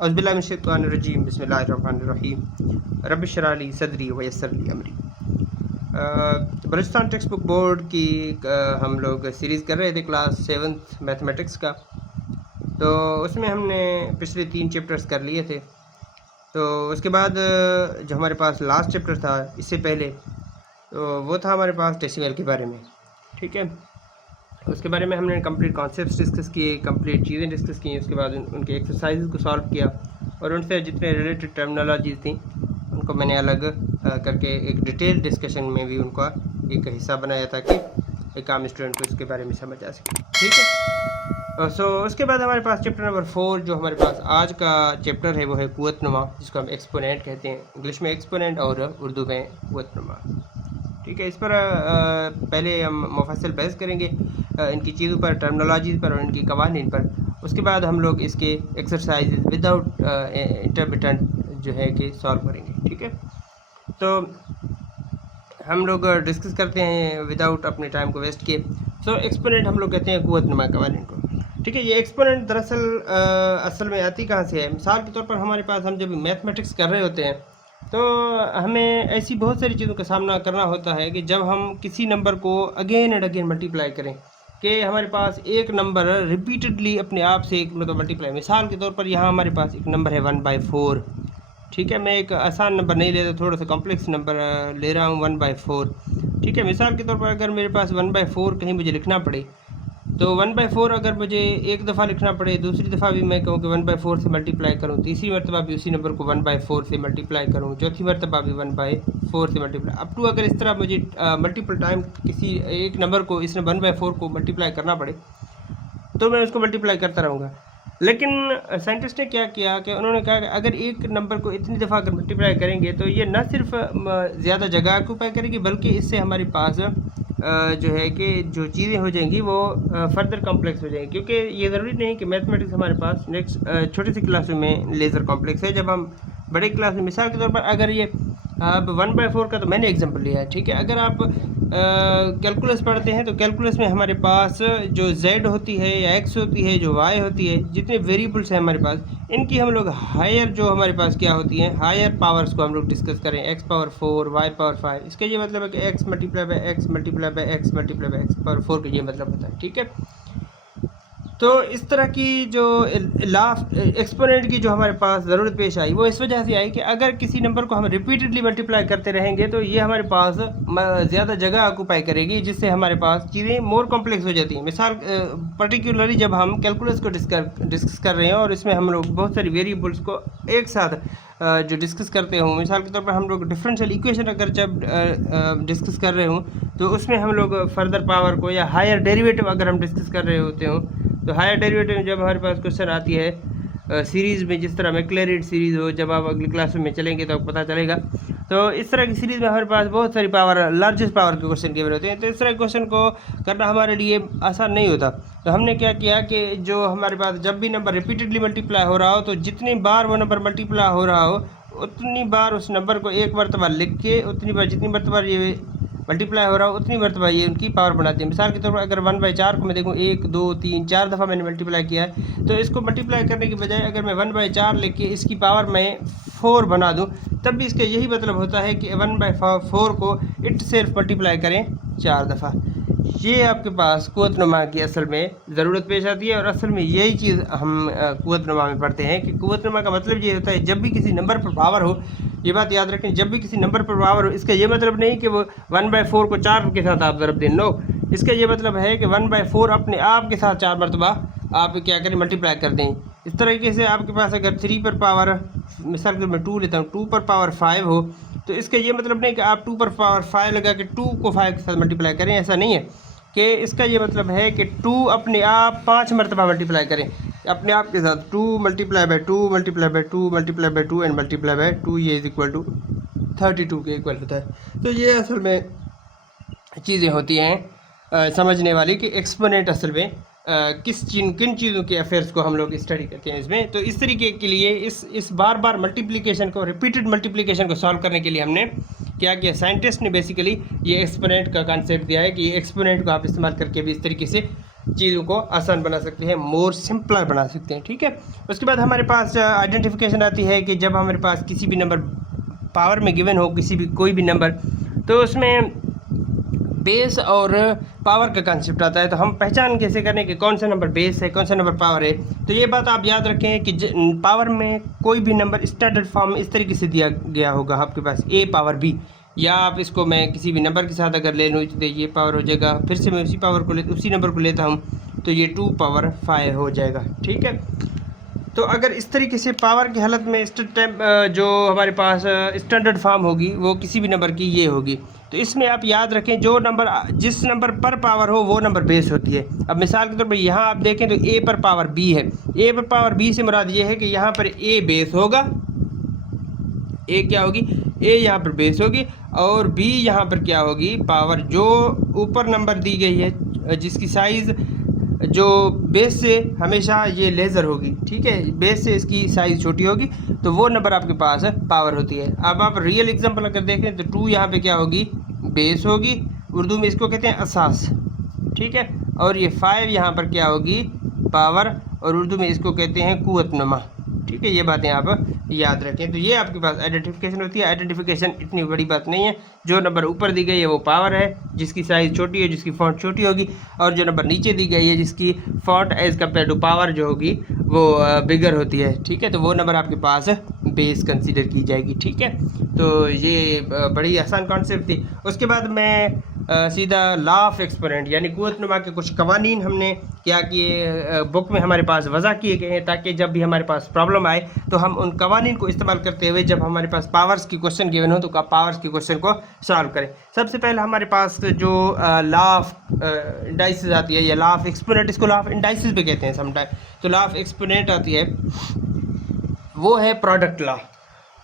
औज़ुबिल्लाहिमिनश्शैतानिर्रजीम बिस्मिल्लाहिर्रहमानिर्रहीम रब्बि इश्रह ली सदरी व यस्सिर ली अमरी। बलूचिस्तान टेक्स्ट बुक बोर्ड की हम लोग सीरीज़ कर रहे थे क्लास 7th मैथमेटिक्स का। तो उसमें हमने पिछले 3 चैप्टर्स कर लिए थे। तो उसके बाद जो हमारे पास लास्ट चैप्टर था इससे पहले, तो वो था हमारे पास डेसिमल के बारे में। ठीक है, उसके बारे में हमने कंप्लीट कॉन्सेप्ट्स डिस्कस किए, कंप्लीट चीज़ें डिस्कस की। उसके बाद उनके एक्सरसाइज को सॉल्व किया और उनसे जितने रिलेटेड टर्मिनोलॉजीज थी उनको मैंने अलग करके एक डिटेल डिस्कशन में भी उनका एक हिस्सा बनाया ताकि एक आम स्टूडेंट को इसके बारे में समझ आ सके। ठीक है, सो उसके बाद हमारे पास चैप्टर नंबर 4 जो हमारे पास आज का चैप्टर है वो है कुव्वतनुमा, जिसको हम एक्सपोनेंट कहते हैं, इंग्लिश में एक्सपोनेंट और उर्दू में कुव्वतनुमा। ठीक है, इस पर पहले हम मुफस्सल बहस करेंगे इनकी चीज़ों पर, टर्मिनोलॉजी पर और इनकी कवानीन पर। उसके बाद हम लोग इसके एक्सरसाइज विदाउट इंटरमिटेंट जो है कि सॉल्व करेंगे। ठीक है, तो हम लोग डिस्कस करते हैं विदाउट अपने टाइम को वेस्ट किए। सो एक्सपोनेंट हम लोग कहते हैं कुव्वतनुमा कवानीन को। ठीक है, ये एक्सपोनेंट दरअसल असल में आती कहाँ से है? मिसाल के तौर पर हमारे पास हम जब मैथमेटिक्स कर रहे होते हैं तो हमें ऐसी बहुत सारी चीज़ों का सामना करना होता है कि जब हम किसी नंबर को अगेन एंड अगेन मल्टीप्लाई करें कि हमारे पास एक नंबर रिपीटेडली अपने आप से एक मतलब मल्टीप्लाई। मिसाल के तौर पर यहाँ हमारे पास एक नंबर है 1/4। ठीक है, मैं एक आसान नंबर नहीं ले रहा, थोड़ा सा कॉम्प्लेक्स नंबर ले रहा हूँ 1/4। ठीक है, मिसाल के तौर पर अगर मेरे पास 1/4 कहीं मुझे लिखना पड़े तो 1/4 अगर मुझे एक दफ़ा लिखना पड़े, दूसरी दफ़ा भी मैं कहूँ कि 1/4 से मल्टीप्लाई करूँ, तीसरी मरतबा भी उसी नंबर को 1/4 से मल्टीप्लाई करूँ, चौथी मरतबा भी 1/4 से मल्टीप्लाई अप टू, अगर इस तरह मुझे मल्टीपल टाइम किसी एक नंबर को इसने 1/4 को मल्टीप्लाई करना पड़े तो मैं उसको मल्टीप्लाई करता रहूँगा। लेकिन साइंटिस्ट ने क्या किया कि उन्होंने कहा कि अगर एक नंबर को इतनी दफ़ा अगर मल्टीप्लाई करेंगे तो ये न सिर्फ ज़्यादा जगह ऑक्यूपाई करेगी बल्कि इससे हमारे पास जो है कि जो चीज़ें हो जाएंगी वो फर्दर कॉम्प्लेक्स हो जाएंगी। क्योंकि ये ज़रूरी नहीं कि मैथमेटिक्स हमारे पास नेक्स्ट छोटी सी क्लासों में लेज़र कॉम्प्लेक्स है। जब हम बड़े क्लास में, मिसाल के तौर पर अगर ये अब 1/4 का तो मैंने एग्जांपल लिया है। ठीक है, अगर आप कैलकुलस पढ़ते हैं तो कैलकुलस में हमारे पास जो z होती है या x होती है, जो y होती है, जितने वेरिएबल्स हैं हमारे पास, इनकी हम लोग हायर जो हमारे पास क्या होती हैं हायर पावर्स को हम लोग डिस्कस करें। x⁴, y⁴, इसका ये मतलब है कि x multiply by x multiply by x multiply by x⁴ का ये मतलब होता है। ठीक है, तो इस तरह की जो एक्सपोनेंट की जो हमारे पास ज़रूरत पेश आई वो इस वजह से आई कि अगर किसी नंबर को हम रिपीटेडली मल्टीप्लाई करते रहेंगे तो ये हमारे पास ज़्यादा जगह ऑक्यूपाई करेगी, जिससे हमारे पास चीज़ें मोर कॉम्प्लेक्स हो जाती हैं। मिसाल पर्टिकुलरली जब हम कैलकुलस को डिस्कस कर रहे हैं और इसमें हम लोग बहुत सारी वेरिएबल्स को एक साथ जो डिस्कस करते हों, मिसाल के तौर पर हम लोग डिफरेंशियल इक्वेशन अगर जब डिस्कस कर रहे हों तो उसमें हम लोग फर्दर पावर को या हायर डेरिवेटिव अगर हम डिस्कस कर रहे होते हों तो हायर डेरिवेटिव में जब हमारे पास क्वेश्चन आती है सीरीज़ में, जिस तरह मैक्लैरिन सीरीज़ हो, जब आप अगली क्लास में चलेंगे तो पता चलेगा। तो इस तरह की सीरीज़ में हमारे पास बहुत सारी पावर, लार्जेस्ट पावर के क्वेश्चन गिवन होते हैं। तो इस तरह के क्वेश्चन को करना हमारे लिए आसान नहीं होता। तो हमने क्या किया कि जो हमारे पास जब भी नंबर रिपीटेडली मल्टीप्लाई हो रहा हो तो जितनी बार वो नंबर मल्टीप्लाई हो रहा हो उतनी बार उस नंबर को एक मरतबा लिख के उतनी बार जितनी मरतबा ये मल्टीप्लाई हो रहा हो उतनी मरतबा ये उनकी पावर बनाती है। मिसाल के तौर पर अगर 1/4 को मैं देखूँ 1 2 3 4 दफ़ा मैंने मल्टीप्लाई किया है तो इसको मल्टीप्लाई करने के बजाय अगर मैं 1/4 लेके इसकी पावर मैं 4 बना दूँ तब भी इसका यही मतलब होता है कि 1/4 को इट सेल्फ मल्टीप्लाई करें 4 दफ़ा। ये आपके पास कुव्वतनुमा की असल में ज़रूरत पेश आती है और असल में यही चीज़ हम कुव्वतनुमा में पढ़ते हैं कि कुव्वतनुमा का मतलब ये होता है जब भी किसी नंबर पर पावर हो, ये बात याद रखें, जब भी किसी नंबर पर पावर हो, इसका ये मतलब नहीं कि वो 1/4 को 4 के साथ आप ज़रब दें, नो, इसका ये मतलब है कि 1/4 अपने आप के साथ 4 मरतबा आप क्या करें मल्टीप्लाई कर दें। इस तरीके से आपके पास अगर 3 पर पावर, मिसाल के मैं 2 लेता हूँ, 2 पर पावर 5 हो तो इसका ये मतलब नहीं कि आप 2 पर पावर 5 लगा के 2 को 5 के साथ मल्टीप्लाई करें, ऐसा नहीं है। कि इसका ये मतलब है कि 2 अपने आप 5 मरतबा मल्टीप्लाई करें अपने आप के साथ। 2 multiply by 2 multiply by 2 multiply by 2 and multiply by 2, ये इज इक्वल टू 32 के इक्वल होता है। तो ये असल में चीज़ें होती हैं समझने वाली कि एक्सपोनेंट असल में किन चीज़ों के अफेयर्स को हम लोग स्टडी करते हैं इसमें। तो इस तरीके के लिए इस बार बार मल्टीप्लिकेशन को, रिपीटेड मल्टीप्लिकेशन को सॉल्व करने के लिए हमने क्या किया, साइंटिस्ट ने बेसिकली ये एक्सपोनेंट का कॉन्सेप्ट दिया है कि ये एक्सपोनेंट को आप इस्तेमाल करके भी इस तरीके से चीज़ों को आसान बना सकते हैं, मोर सिंपलर बना सकते हैं। ठीक है, उसके बाद हमारे पास आइडेंटिफिकेशन आती है कि जब हमारे पास किसी भी नंबर पावर में गिवन हो, किसी भी कोई भी नंबर, तो उसमें बेस और पावर का कंसेप्ट आता है। तो हम पहचान कैसे करें कि कौन सा नंबर बेस है, कौन सा नंबर पावर है। तो ये बात आप याद रखें कि पावर में कोई भी नंबर स्टैंडर्ड फॉर्म में इस तरीके से दिया गया होगा आपके पास a पावर b, या आप इसको मैं किसी भी नंबर के साथ अगर ले लूँ तो ये पावर हो जाएगा, फिर से मैं उसी नंबर को लेता हूँ तो ये 2 पावर 5 हो जाएगा। ठीक है, तो अगर इस तरीके से पावर की हालत में जो हमारे पास स्टैंडर्ड फॉर्म होगी वो किसी भी नंबर की ये होगी। तो इसमें आप याद रखें जो नंबर जिस नंबर पर पावर हो वो नंबर बेस होती है। अब मिसाल के तौर पर यहाँ आप देखें तो a पर पावर b है, a पर पावर b से मुराद ये है कि यहाँ पर a बेस होगा, a क्या होगी, a यहाँ पर बेस होगी और b यहाँ पर क्या होगी, पावर। जो ऊपर नंबर दी गई है जिसकी साइज़ जो बेस से हमेशा ये लेज़र होगी, ठीक है, बेस से इसकी साइज़ छोटी होगी, तो वो नंबर आपके पास पावर होती है। अब आप रियल एग्जांपल अगर देखें तो 2 यहाँ पे क्या होगी, बेस होगी, उर्दू में इसको कहते हैं असास। ठीक है, और ये 5 यहाँ पर क्या होगी, पावर, और उर्दू में इसको कहते हैं कुव्वतनुमा। ठीक है, ये बातें आप याद रखें। तो ये आपके पास आइडेंटिफिकेशन होती है। आइडेंटिफिकेशन इतनी बड़ी बात नहीं है, जो नंबर ऊपर दी गई है वो पावर है जिसकी साइज़ छोटी है, जिसकी फॉन्ट छोटी होगी, और जो नंबर नीचे दी गई है जिसकी font as compare to power जो होगी वो बिगर होती है। ठीक है, तो वो नंबर आपके पास बेस कंसीडर की जाएगी। ठीक है, तो ये बड़ी आसान कॉन्सेप्ट थी। उसके बाद मैं सीधा लॉ ऑफ एक्सपोनेंट यानी कुव्वतनुमा के कुछ कवानीन हमने क्या किए बुक में हमारे पास वज़ा किए गए हैं, ताकि जब भी हमारे पास प्रॉब्लम आए तो हम उन कवानीन को इस्तेमाल करते हुए जब हमारे पास पावर्स की क्वेश्चन गिवन हो तो पावर्स की क्वेश्चन को सॉल्व करें। सबसे पहले हमारे पास जो लॉ ऑफ इंडाइसिस आती है या लॉ ऑफ एक्सपोनेंट, इसको लॉ ऑफ इंडाइसिस भी कहते हैं समटाइम, तो लॉ ऑफ एक्सपोनेंट आती है वो है प्रोडक्ट लॉ।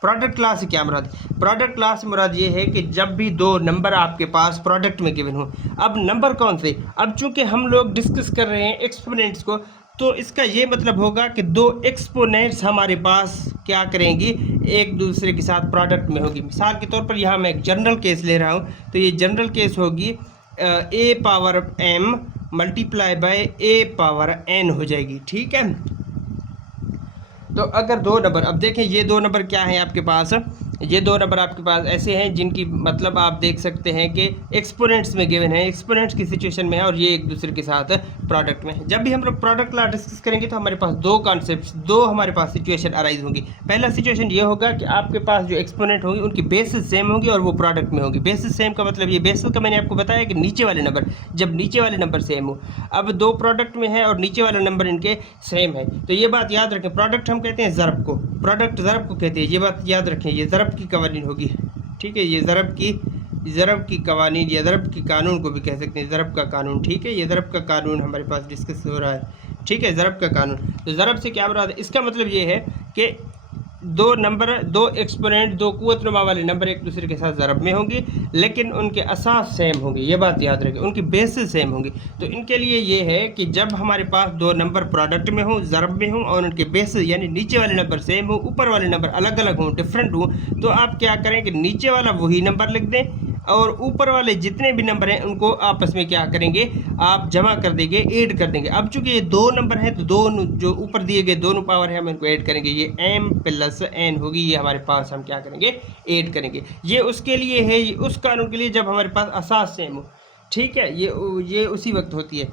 प्रोडक्ट लॉ से क्या मुराद, प्रोडक्ट लॉ से मुराद ये है कि जब भी दो नंबर आपके पास प्रोडक्ट में गिवन हो, अब नंबर कौन से, अब चूंकि हम लोग डिस्कस कर रहे हैं एक्सपोनेंट्स को, तो इसका ये मतलब होगा कि दो एक्सपोनेंट्स हमारे पास क्या करेंगी, एक दूसरे के साथ प्रोडक्ट में होगी। मिसाल के तौर पर यहाँ मैं एक जनरल केस ले रहा हूँ, तो ये जनरल केस होगी a power m multiply by a power n हो जाएगी। ठीक है, तो अगर दो नंबर, अब देखें ये दो नंबर क्या हैं आपके पास, ये दो नंबर आपके पास ऐसे हैं जिनकी मतलब आप देख सकते हैं कि एक्सपोनेंट्स में गिवन है, एक्सपोनेंट्स की सिचुएशन में है और ये एक दूसरे के साथ प्रोडक्ट में है। जब भी हम लोग प्रोडक्ट लॉ डिस्कस करेंगे तो हमारे पास दो कॉन्सेप्ट्स, दो हमारे पास सिचुएशन अराइज होंगी। पहला सिचुएशन ये होगा कि आपके पास जो एक्सपोनेंट होंगी उनकी बेसिस सेम होंगी और वो प्रोडक्ट में होगी। बेसिस सेम का मतलब ये, बेसिस का मैंने आपको बताया कि नीचे वाले नंबर, जब नीचे वाले नंबर सेम हो, अब दो प्रोडक्ट में है और नीचे वाला नंबर इनके सेम है, तो ये बात याद रखें। प्रोडक्ट हम कहते हैं ज़रब को, प्रोडक्ट ज़रब को कहते हैं, ये बात याद रखें, ये ज़रब की कवानीन होगी। ठीक है, ये ज़रब की कवानीन या ज़रब की कानून को भी कह सकते हैं, ज़रब का कानून। ठीक है, ये ज़रब का कानून हमारे पास डिस्कस हो रहा है। ठीक है, ज़रब का कानून, तो ज़रब से क्या मुराद है, इसका मतलब ये है कि दो नंबर, दो एक्सपोनेंट, दो कुव्वतनुमा वाले नंबर एक दूसरे के साथ ज़रब में होंगे, लेकिन उनके असास सेम होंगे, ये बात याद रखें, उनकी बेसिस सेम होंगी। तो इनके लिए ये है कि जब हमारे पास दो नंबर प्रोडक्ट में हों, ज़रब में हों और उनके बेसिस यानी नीचे वाले नंबर सेम हो, ऊपर वाले नंबर अलग अलग हों, डिफरेंट हों, तो आप क्या करें कि नीचे वाला वही नंबर लिख दें और ऊपर वाले जितने भी नंबर हैं उनको आपस में क्या करेंगे, आप जमा कर देंगे, ऐड कर देंगे। अब चूंकि ये दो नंबर हैं तो दोनों जो ऊपर दिए गए दोनों पावर है हम इनको ऐड करेंगे, ये m प्लस n होगी, ये हमारे पास हम क्या करेंगे, ऐड करेंगे। ये उसके लिए है, ये उस कानून के लिए जब हमारे पास असास सेम हो। ठीक है, ये उसी वक्त होती है।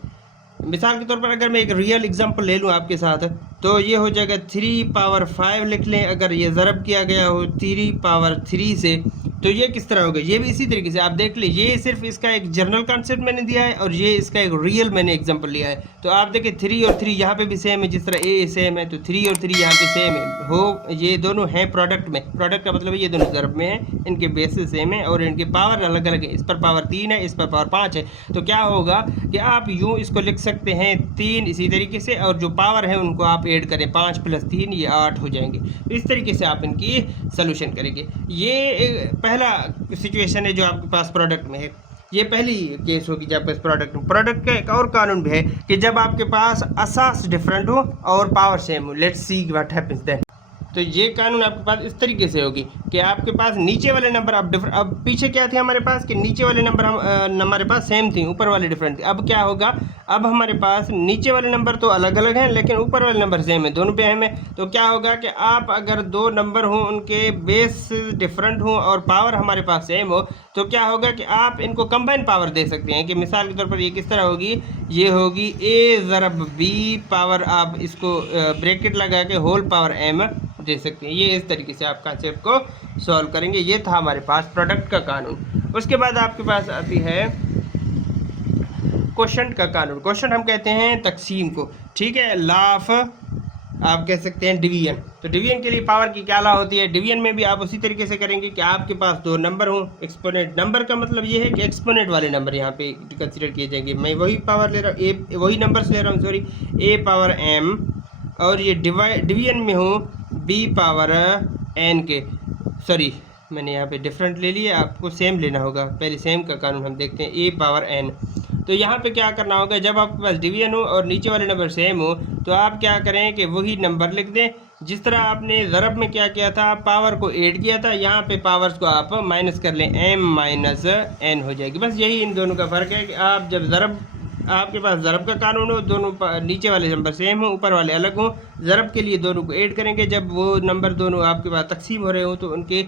मिसाल के तौर पर अगर मैं एक रियल एग्जांपल ले लूँ आपके साथ, तो ये हो जाएगा 3 पावर 5 लिख लें। अगर ये ज़रब किया गया हो 3 पावर 3 से, तो ये किस तरह होगा, ये भी इसी तरीके से आप देख लें। ये सिर्फ इसका एक जनरल कॉन्सेप्ट मैंने दिया है और ये इसका एक रियल मैंने एग्जांपल लिया है। तो आप देखें 3 और 3 यहाँ पे भी सेम है, जिस तरह a सेम है तो 3 और 3 यहाँ पे सेम है हो, ये दोनों हैं प्रोडक्ट में। प्रोडक्ट का मतलब है ये दोनों ज़रब में हैं, इनके बेसिस सेम है और इनके पावर अलग अलग है। इस पर पावर 3 है, इस पर पावर 5 है। तो क्या होगा कि आप यूँ इसको लिख सकते हैं 3 इसी तरीके से, और जो पावर है उनको आप ऐड करें, 5 प्लस 3 ये 8 हो जाएंगे। तो इस तरीके से आप इनकी सोल्यूशन करेंगे। ये पहला सिचुएशन है जो आपके पास प्रोडक्ट में है, ये पहली केस होगी जब इस प्रोडक्ट का एक और कानून भी है कि जब आपके पास असास डिफरेंट हो और पावर सेम हो। Let's see what happens then. तो ये कानून आपके पास इस तरीके से होगी कि आपके पास नीचे वाले नंबर अब पीछे क्या थे हमारे पास कि नीचे वाले नंबर हमारे पास सेम थी, ऊपर वाले डिफरेंट थे। अब क्या होगा, अब हमारे पास नीचे वाले नंबर तो अलग अलग हैं लेकिन ऊपर वाले नंबर सेम है, दोनों पे अहम है। तो क्या होगा कि आप अगर दो नंबर हों, उनके बेस डिफरेंट हों और पावर हमारे पास सेम हो, तो क्या होगा कि आप इनको कंबाइन पावर दे सकते हैं। कि मिसाल के तौर पर ये किस तरह होगी, ये होगी a ज़रब b पावर, आप इसको ब्रैकेट लगा के होल पावर m दे सकते हैं। ये इस तरीके से आप कॉन्सेप्ट को सॉल्व करेंगे। ये था हमारे पास प्रोडक्ट का कानून। उसके बाद आपके पास आती है क्वोशंट का कानून। क्वोशंट हम कहते हैं तकसीम को, ठीक है। लॉ ऑफ आप कह सकते हैं डिवीजन। तो डिवीजन के लिए पावर की क्या लॉ होती है, डिवीजन में भी आप उसी तरीके से करेंगे कि आपके पास दो नंबर हों, एक्सपोनेंट नंबर का मतलब ये है कि एक्सपोनेंट वाले नंबर यहाँ पे कंसीडर किए जाएंगे। मैं वही पावर ले रहा हूँ, वही नंबर्स ले रहा हूँ, सॉरी, a पावर m, और ये डिवीजन में हो b पावर n के, सॉरी मैंने यहाँ पे डिफरेंट ले लिया, आपको सेम लेना होगा। पहले सेम का कानून हम देखते हैं, a पावर n। तो यहाँ पे क्या करना होगा, जब आपके पास डिवीजन हो और नीचे वाले नंबर सेम हो, तो आप क्या करें कि वही नंबर लिख दें। जिस तरह आपने ज़रब में क्या किया था, पावर को ऐड किया था, यहाँ पे पावर्स को आप माइनस कर लें, m माइनस n हो जाएगी। बस यही इन दोनों का फ़र्क है कि आप जब ज़रब, आपके पास ज़रब का कानून हो, दोनों नीचे वाले नंबर सेम हो, ऊपर वाले अलग हो, ज़रब के लिए दोनों को ऐड करेंगे। जब वो नंबर दोनों आपके पास तकसीम हो रहे हो, तो उनके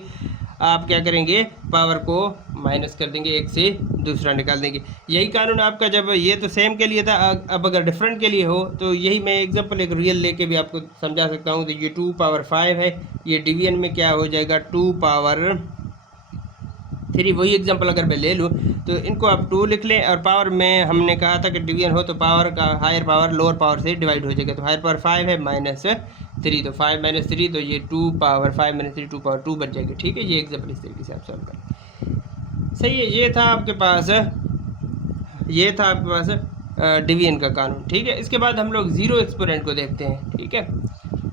आप क्या करेंगे, पावर को माइनस कर देंगे, एक से दूसरा निकाल देंगे। यही कानून आपका, जब ये तो सेम के लिए था, अब अगर डिफरेंट के लिए हो, तो यही मैं एग्जांपल एक रियल लेके भी आपको समझा सकता हूँ। तो ये 2 पावर 5 है, ये डिवीजन में क्या हो जाएगा, 2 पावर 3। वही एग्जांपल अगर मैं ले लूँ तो इनको आप 2 लिख लें, और पावर में हमने कहा था कि डिवीजन हो तो पावर का हायर पावर लोअर पावर से डिवाइड हो जाएगा। तो हायर पावर 5 है माइनस 3, तो 5 माइनस 3, तो ये 2 पावर 5 माइनस 3, 2 पावर 2 बच जाएगी। ठीक है, ये एग्जांपल इस तरीके से आप सॉल्व करें। सही है, ये था आपके पास डिवीजन का कानून। ठीक है, इसके बाद हम लोग ज़ीरो एक्सपोनेंट को देखते हैं। ठीक है,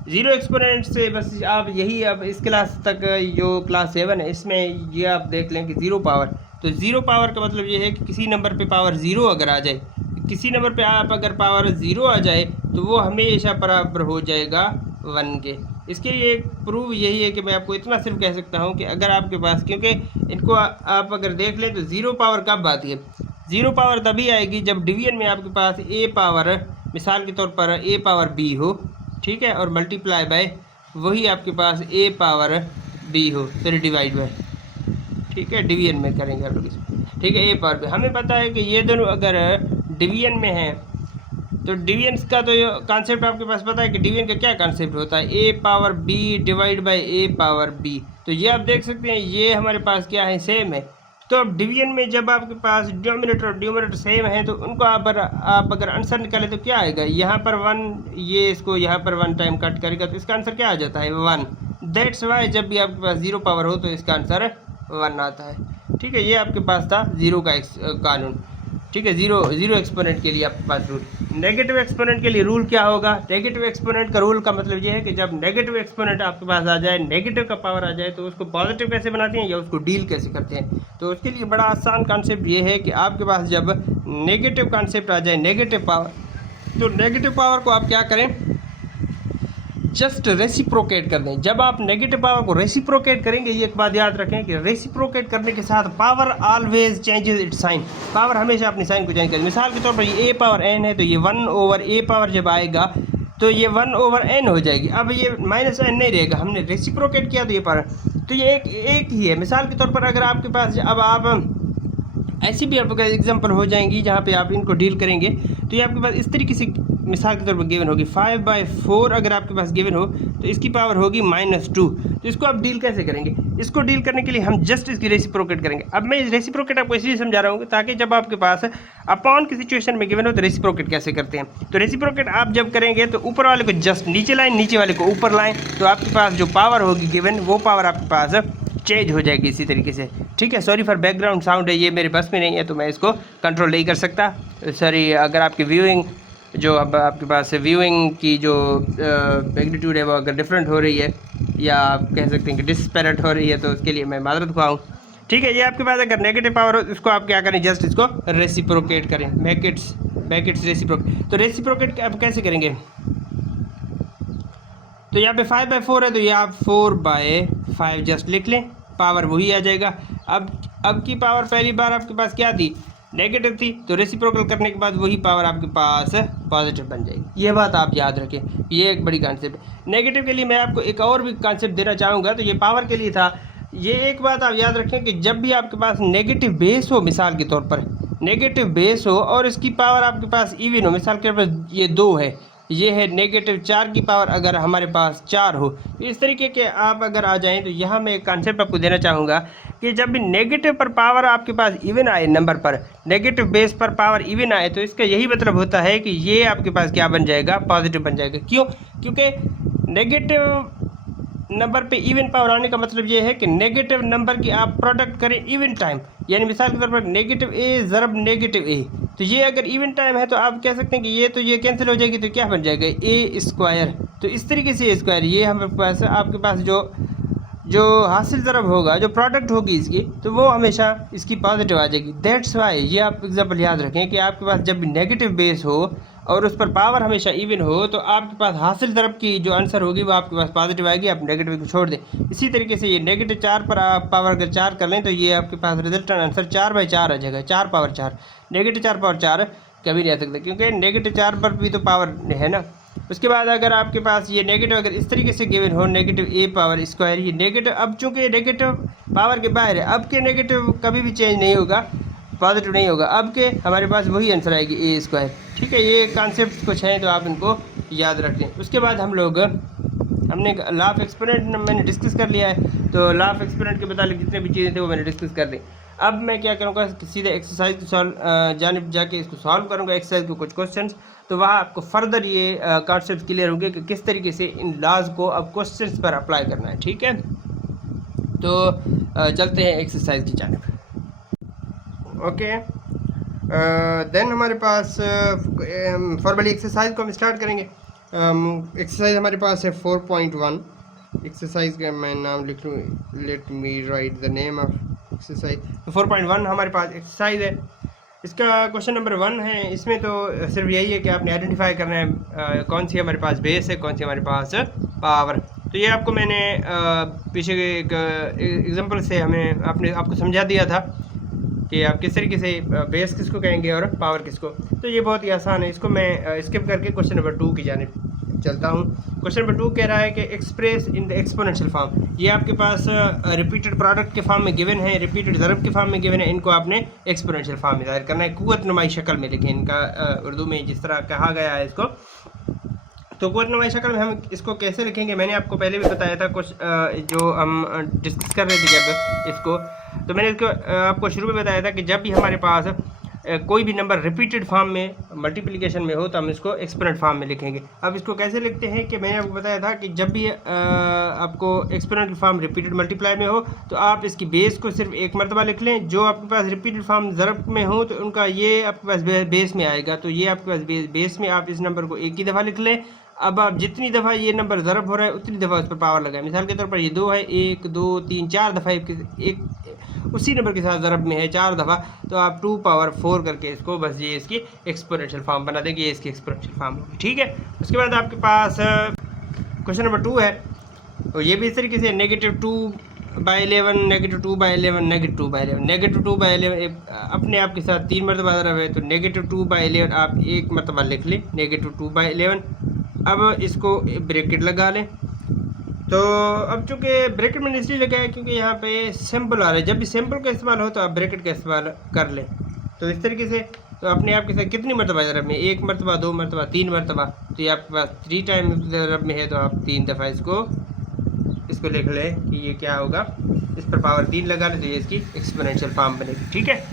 ज़ीरो एक्सपोनेंट से बस आप यही, अब इस क्लास तक जो क्लास 7 है, इसमें ये आप देख लें कि ज़ीरो पावर। तो ज़ीरो पावर का मतलब ये है कि किसी नंबर पे पावर ज़ीरो अगर आ जाए, किसी नंबर पे आप अगर पावर ज़ीरो आ जाए, तो वो हमेशा बराबर हो जाएगा 1 के। इसके लिए एक प्रूफ यही है कि मैं आपको इतना सिर्फ कह सकता हूँ कि अगर आपके पास, क्योंकि इनको आप अगर देख लें तो ज़ीरो पावर कब आती है, ज़ीरो पावर तभी आएगी जब डिवीजन में आपके पास a पावर, मिसाल के तौर पर a पावर b हो, ठीक है, और मल्टीप्लाई बाय वही आपके पास a पावर b हो, फिर डिवाइड बाय, ठीक है, डिवीजन में करेंगे हम लोग इसमें। ठीक है, a पावर b, हमें पता है कि ये दोनों अगर डिवीजन में हैं, तो डिवीजन का तो कॉन्सेप्ट आपके पास पता है कि डिवीजन का क्या कॉन्सेप्ट होता है, a power b divide by a power b। तो ये आप देख सकते हैं, ये हमारे पास क्या है, सेम है। तो अब डिवीजन में जब आपके पास डिनोमिनेटर और न्यूमरेटर सेम है, तो उनको आप अगर आंसर निकालें तो क्या आएगा, यहाँ पर 1, ये इसको यहाँ पर 1 टाइम कट करेगा, तो इसका आंसर क्या आ जाता है, 1। दैट्स वाई जब भी आपके पास ज़ीरो पावर हो तो इसका आंसर 1 आता है। ठीक है, ये आपके पास था ज़ीरो का कानून। ठीक है, ज़ीरो एक्सपोनेंट के लिए आपके पास रूल। नेगेटिव एक्सपोनेंट के लिए रूल क्या होगा, नेगेटिव एक्सपोनेंट का रूल का मतलब ये है कि जब नेगेटिव एक्सपोनेंट आपके पास आ जाए, नेगेटिव का पावर आ जाए, तो उसको पॉजिटिव कैसे बनाते हैं या उसको डील कैसे करते हैं। तो उसके लिए बड़ा आसान कॉन्सेप्ट ये है कि आपके पास जब नेगेटिव कॉन्सेप्ट आ जाए, नेगेटिव पावर, तो नेगेटिव पावर को आप क्या करें, जस्ट रेसिप्रोकेट कर दें। जब आप नेगेटिव पावर को रेसिप्रोकेट करेंगे, ये एक बात याद रखें कि रेसिप्रोकेट करने के साथ power always changes its sign, power हमेशा अपनी साइन को चेंज करें। मिसाल के तौर पर ये a पावर n है, तो ये 1 ओवर a पावर जब आएगा तो ये 1 ओवर n हो जाएगी। अब ये माइनस n नहीं रहेगा, हमने रेसिप्रोकेट किया तो ये पावर, तो ये एक ही है। मिसाल के तौर पर अगर आपके पास, अब आप ऐसी भी आपके एग्जांपल हो जाएंगी जहाँ पे आप इनको डील करेंगे, तो ये आपके पास इस तरीके से मिसाल के तौर पर गिवन होगी 5/4 अगर आपके पास गिवन हो, तो इसकी पावर होगी -2। तो इसको आप डील कैसे करेंगे, इसको डील करने के लिए हम जस्ट इसकी रेसिप्रोकेट करेंगे। अब मैं रेसिप्रोकेट आपको इसलिए समझा रहा हूँ ताकि जब आपके पास अपॉन की सिचुएशन में गिवन हो तो रेसिप्रोकेट कैसे करते हैं। तो रेसिप्रोकेट आप जब करेंगे तो ऊपर वाले को जस्ट नीचे लाएं, नीचे वाले को ऊपर लाएं, तो आपके पास जो पावर होगी गिवन, वो पावर आपके पास चेंज हो जाएगी इसी तरीके से। ठीक है, सॉरी फॉर बैकग्राउंड साउंड है, ये मेरे बस में नहीं है तो मैं इसको कंट्रोल नहीं कर सकता। सॉरी, अगर आपकी व्यूइंग, जो अब आपके पास व्यूइंग की जो मैग्नीट्यूड है वो अगर डिफरेंट हो रही है, या आप कह सकते हैं कि डिस्पैरेट हो रही है, तो उसके लिए मैं माजरत ख्वाह हूँ। ठीक है, ये आपके पास अगर नेगेटिव पावर हो, इसको आप क्या करें, जस्ट इसको रेसिप्रोकेट करें, ब्रैकेट्स रेसिप्रोकेट। तो रेसिप्रोकेट आप कैसे करेंगे, तो यहाँ पे 5/4 है, तो ये आप 4/5 जस्ट लिख लें, पावर वही आ जाएगा। अब की पावर पहली बार आपके पास क्या थी, नेगेटिव थी, तो रेसिप्रोकल करने के बाद वही पावर आपके पास पॉजिटिव बन जाएगी। ये बात आप याद रखें, ये एक बड़ी कॉन्सेप्ट है। नेगेटिव के लिए मैं आपको एक और भी कॉन्सेप्ट देना चाहूँगा, तो ये पावर के लिए था। ये एक बात आप याद रखें कि जब भी आपके पास नेगेटिव बेस हो, मिसाल के तौर पर नेगेटिव बेस हो और इसकी पावर आपके पास इवन हो, मिसाल के तौर पर ये 2 है, ये है -4 की पावर अगर हमारे पास 4 हो, तो इस तरीके के आप अगर आ जाएं, तो यहाँ मैं एक कॉन्सेप्ट आपको देना चाहूँगा कि जब भी नेगेटिव पर पावर आपके पास इवन आए, नंबर पर नेगेटिव बेस पर पावर इवन आए, तो इसका यही मतलब होता है कि ये आपके पास क्या बन जाएगा, पॉजिटिव बन जाएगा। क्यों? क्योंकि नेगेटिव नंबर पे इवन पावर आने का मतलब ये है कि नेगेटिव नंबर की आप प्रोडक्ट करें इवन टाइम, यानी मिसाल के तौर पर -a ज़रब -a, तो ये अगर इवन टाइम है तो आप कह सकते हैं कि ये कैंसिल हो जाएगी, तो क्या बन जाएगा, a²। तो इस तरीके से a², ये हमारे पास आपके पास जो हासिल ज़रब होगा, जो प्रोडक्ट होगी इसकी, तो वो हमेशा इसकी पॉजिटिव आ जाएगी। दैट्स वाई ये आप एग्जाम्पल याद रखें कि आपके पास जब भी नेगेटिव बेस हो और उस पर पावर हमेशा इवन हो, तो आपके पास हासिल ज़रब की जो आंसर होगी वो आपके पास पॉजिटिव आएगी, आप नेगेटिव को छोड़ दें। इसी तरीके से ये -4 पर आप पावर अगर 4 कर लें, तो ये आपके पास रिजल्टेंट आंसर 4/4 आ जाएगा, 4/4। -4/4 कभी नहीं आ सकता, क्योंकि -4 पर भी तो पावर है ना। उसके बाद अगर आपके पास ये नेगेटिव अगर इस तरीके से गिवन हो, -a², ये नेगेटिव, अब चूँकि नेगेटिव पावर के बाहर है, अब के नेगेटिव कभी भी चेंज नहीं होगा, पॉजिटिव नहीं होगा, अब के हमारे पास वही आंसर आएगी a²। ठीक है, ये कॉन्सेप्ट कुछ हैं तो आप इनको याद रख लें। उसके बाद हमने लॉ ऑफ एक्सपोनेंट मैंने डिस्कस कर लिया है, तो लॉ ऑफ एक्सपोनेंट के मुताबिक जितने भी चीज़ें थे वो मैंने डिस्कस कर ली। अब मैं क्या करूँगा, सीधे एक्सरसाइज को जानिब जाके इसको सॉल्व करूँगा, एक्सरसाइज के कुछ क्वेश्चंस, तो वहाँ आपको फर्दर ये कॉन्सेप्ट क्लियर होंगे कि किस तरीके से इन लॉज को अब क्वेश्चंस पर अप्लाई करना है। ठीक है, तो चलते हैं एक्सरसाइज की जानिब। ओके, देन हमारे पास फॉर्मली एक्सरसाइज को हम स्टार्ट करेंगे। एक्सरसाइज हमारे पास है 4.1। एक्सरसाइज का मैं नाम लिख लूँ, let me right the name of exercise. तो 4.1 हमारे पास एक्सरसाइज है, इसका क्वेश्चन नंबर 1 है। इसमें तो सिर्फ यही है कि आपने आइडेंटिफाई करना है कौन सी हमारे पास बेस है, कौन सी हमारे पास पावर। तो ये आपको मैंने पीछे एक एग्जांपल से आपको समझा दिया था कि आप किस तरीके से बेस किसको कहेंगे और पावर किसको। तो ये बहुत ही आसान है, इसको मैं स्किप करके क्वेश्चन नंबर 2 की जानिब चलता हूँ। क्वेश्चन नंबर 2 कह रहा है कि express in the exponential form. ये आपके पास रिपीटेड प्रोडक्ट के फॉर्म में गिवन है, रिपीटेड ज़रब के फॉर्म में गिवन है, इनको आपने एक्सपोनेंशियल फॉर्म में ज़ाहिर करना है, कुव्वत नुमाई शक्ल में लिखें। इनका उर्दू में जिस तरह कहा गया है इसको, तो कुव्वत नुमाई शक्ल में हम इसको कैसे लिखेंगे, मैंने आपको पहले भी बताया था कुछ जो हम डिस्कस कर रहे थे जब इसको, तो मैंने इसको आपको शुरू में बताया था कि जब भी हमारे पास कोई भी नंबर रिपीटेड फॉर्म में मल्टीप्लिकेशन में हो तो हम इसको एक्सपोनेंट फॉर्म में लिखेंगे। अब इसको कैसे लिखते हैं कि मैंने आपको बताया था कि जब भी आपको एक्सपोनेंट फॉर्म रिपीटेड मल्टीप्लाई में हो तो आप इसकी बेस को सिर्फ एक मरतबा लिख लें। जो आपके पास रिपीटेड फॉर्म ज़रब में हो तो उनका ये आपके पास बेस में आएगा, तो ये आपके पास बेस में आप इस नंबर को एक ही दफ़ा लिख लें। अब आप जितनी दफ़ा ये नंबर ज़रब हो रहा है उतनी दफ़ा उस पर पावर लगाएं। मिसाल के तौर पर ये 2 है, 1 2 3 4 दफ़ा एक उसी नंबर के साथ ज़रब में है 4 दफ़ा, तो आप 2⁴ करके इसको बस ये इसकी एक्सपोनेंशियल फॉर्म बना देंगे, ये इसकी एक्सपोनेंशियल फॉर्म होगी। ठीक है, उसके बाद आपके पास क्वेश्चन नंबर 2 है, तो ये भी इस तरीके से -2/11 -2/11 -2/11 -2/11 अपने आप के साथ 3 मरतबा ज़रब है, तो -2/11 आप एक मरतबा लिख लें, -2/11। अब इसको ब्रैकेट लगा लें। तो अब चूँकि ब्रैकेट मैंने इसलिए लगाया क्योंकि यहाँ पे सिंपल आ रहा है, जब भी सिंपल का इस्तेमाल हो तो आप ब्रैकेट का इस्तेमाल कर लें। तो इस तरीके से तो अपने आप के साथ कितनी मरतबा ज़रब में, 1 मरतबा 2 मरतबा 3 मरतबा, तो ये आपके पास 3 टाइम ज़रब में है, तो आप 3 दफ़ा इसको लिख लें कि ये क्या होगा, इस पर पावर 3 लगा लें तो ये इसकी एक्सपोनेंशियल फॉर्म बनेगी। ठीक है,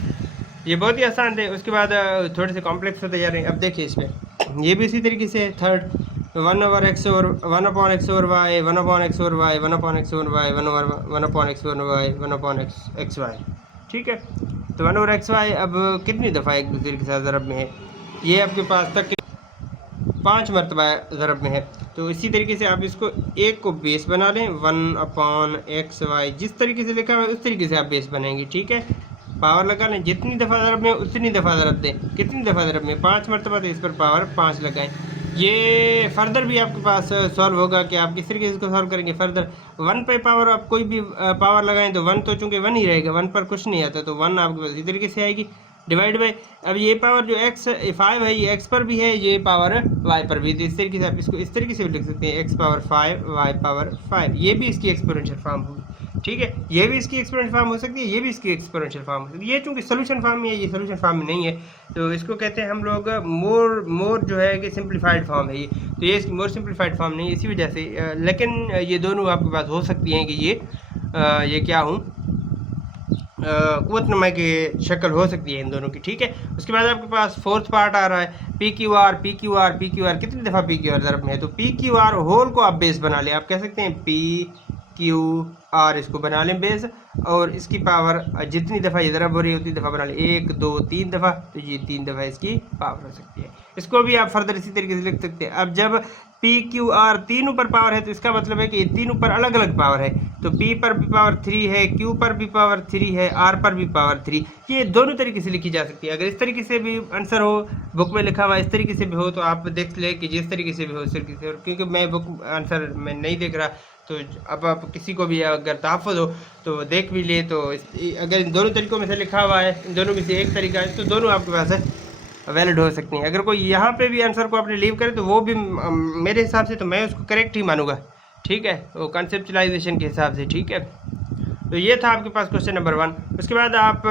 ये बहुत ही आसान थे। उसके बाद थोड़े से कॉम्प्लेक्स होते जा रहे हैं। अब देखिए इसमें ये भी इसी तरीके से थर्ड 1/x और 1/x और y 1/x और y 1/x और y 1/x और y 1/xy। ठीक है, तो 1/xy अब कितनी दफ़ा एक दूसरे के साथ ज़रब में है, ये आपके पास तक 5 मरतबा ज़रब में है। तो इसी तरीके से आप इसको एक को बेस बना लें, 1/xy जिस तरीके से लिखा हुआ है उस तरीके से आप बेस बनाएंगे। ठीक है, पावर लगा लें, जितनी दफ़ा ज़रब में उतनी दफ़ा ज़रब दें। कितनी दफ़ा ज़रब में, 5 मरतबा, तो इस पर पावर 5 लगाएं। ये फर्दर भी आपके पास सॉल्व होगा कि आप किस तरीके से इसको सॉल्व करेंगे। फर्दर 1 पे पावर आप कोई भी पावर लगाएं तो 1 तो चूंकि 1 ही रहेगा, 1 पर कुछ नहीं आता, तो 1 आपके पास इस तरीके से आएगी डिवाइड बाई। अब ये पावर जो x 5 है ये x पर भी है, ये पावर y पर भी, तो इस तरीके से आप इसको इस तरीके से भी लिख सकते हैं x पावर 5 y पावर 5। ये भी इसकी एक्सपोनेंशियल फॉर्म होगी, ठीक है, ये भी इसकी एक्सपोनेंशियल फॉर्म हो सकती है, ये भी इसकी एक्सपोनेंशियल फॉर्म हो सकती है। ये चूंकि सोल्यूशन फॉर्म में है, ये सोल्यूशन फॉर्म में नहीं है, तो इसको कहते हैं हम लोग मोर जो है कि सिंप्लीफाइड फॉर्म है ये, तो ये इसकी मोर सिंप्लीफाइड फॉर्म नहीं है इसी वजह से। लेकिन ये दोनों आपके पास हो सकती हैं कि ये क्या हूँ कुव्वत नुमा की शक्ल हो सकती है इन दोनों की, ठीक है। उसके बाद आपके पास फोर्थ पार्ट आ रहा है P Q R. P Q R कितनी दफ़ा पी क्यू आर ज़रब में है, तो पी क्यू आर होल को आप बेस बना लें, आप कह सकते हैं पी क्यू आर इसको बना लें बेस, और इसकी पावर जितनी दफ़ा ये ज़रब हो रही है उतनी दफ़ा बना लें, 1 2 3 दफ़ा, तो ये 3 दफ़ा इसकी पावर हो सकती है। इसको भी आप फर्दर इसी तरीके से लिख सकते हैं। अब जब पी क्यू आर 3 ऊपर पावर है तो इसका मतलब है कि ये 3 ऊपर अलग अलग पावर है, तो पी पर भी पावर 3 है, क्यू पर भी पावर 3 है, आर पर भी पावर 3, ये दोनों तरीके से लिखी जा सकती है। अगर इस तरीके से भी आंसर हो बुक में लिखा हुआ, इस तरीके से भी हो, तो आप देख लें कि जिस तरीके से भी हो उस तरीके से, क्योंकि मैं बुक आंसर में नहीं देख रहा, तो अब आप किसी को भी अगर तहफ़्फ़ुज़ हो तो देख भी ले, तो अगर इन दोनों तरीक़ों में से लिखा हुआ है, इन दोनों में से एक तरीका है, तो दोनों आपके पास है वैलिड हो सकती हैं। अगर कोई यहाँ पे भी आंसर को आपने लीव करे तो वो भी मेरे हिसाब से तो मैं उसको करेक्ट ही मानूंगा, ठीक है, वो कॉन्सेप्चुलाइजेशन के हिसाब से, ठीक है। तो ये था आपके पास क्वेश्चन नंबर 1। उसके बाद आप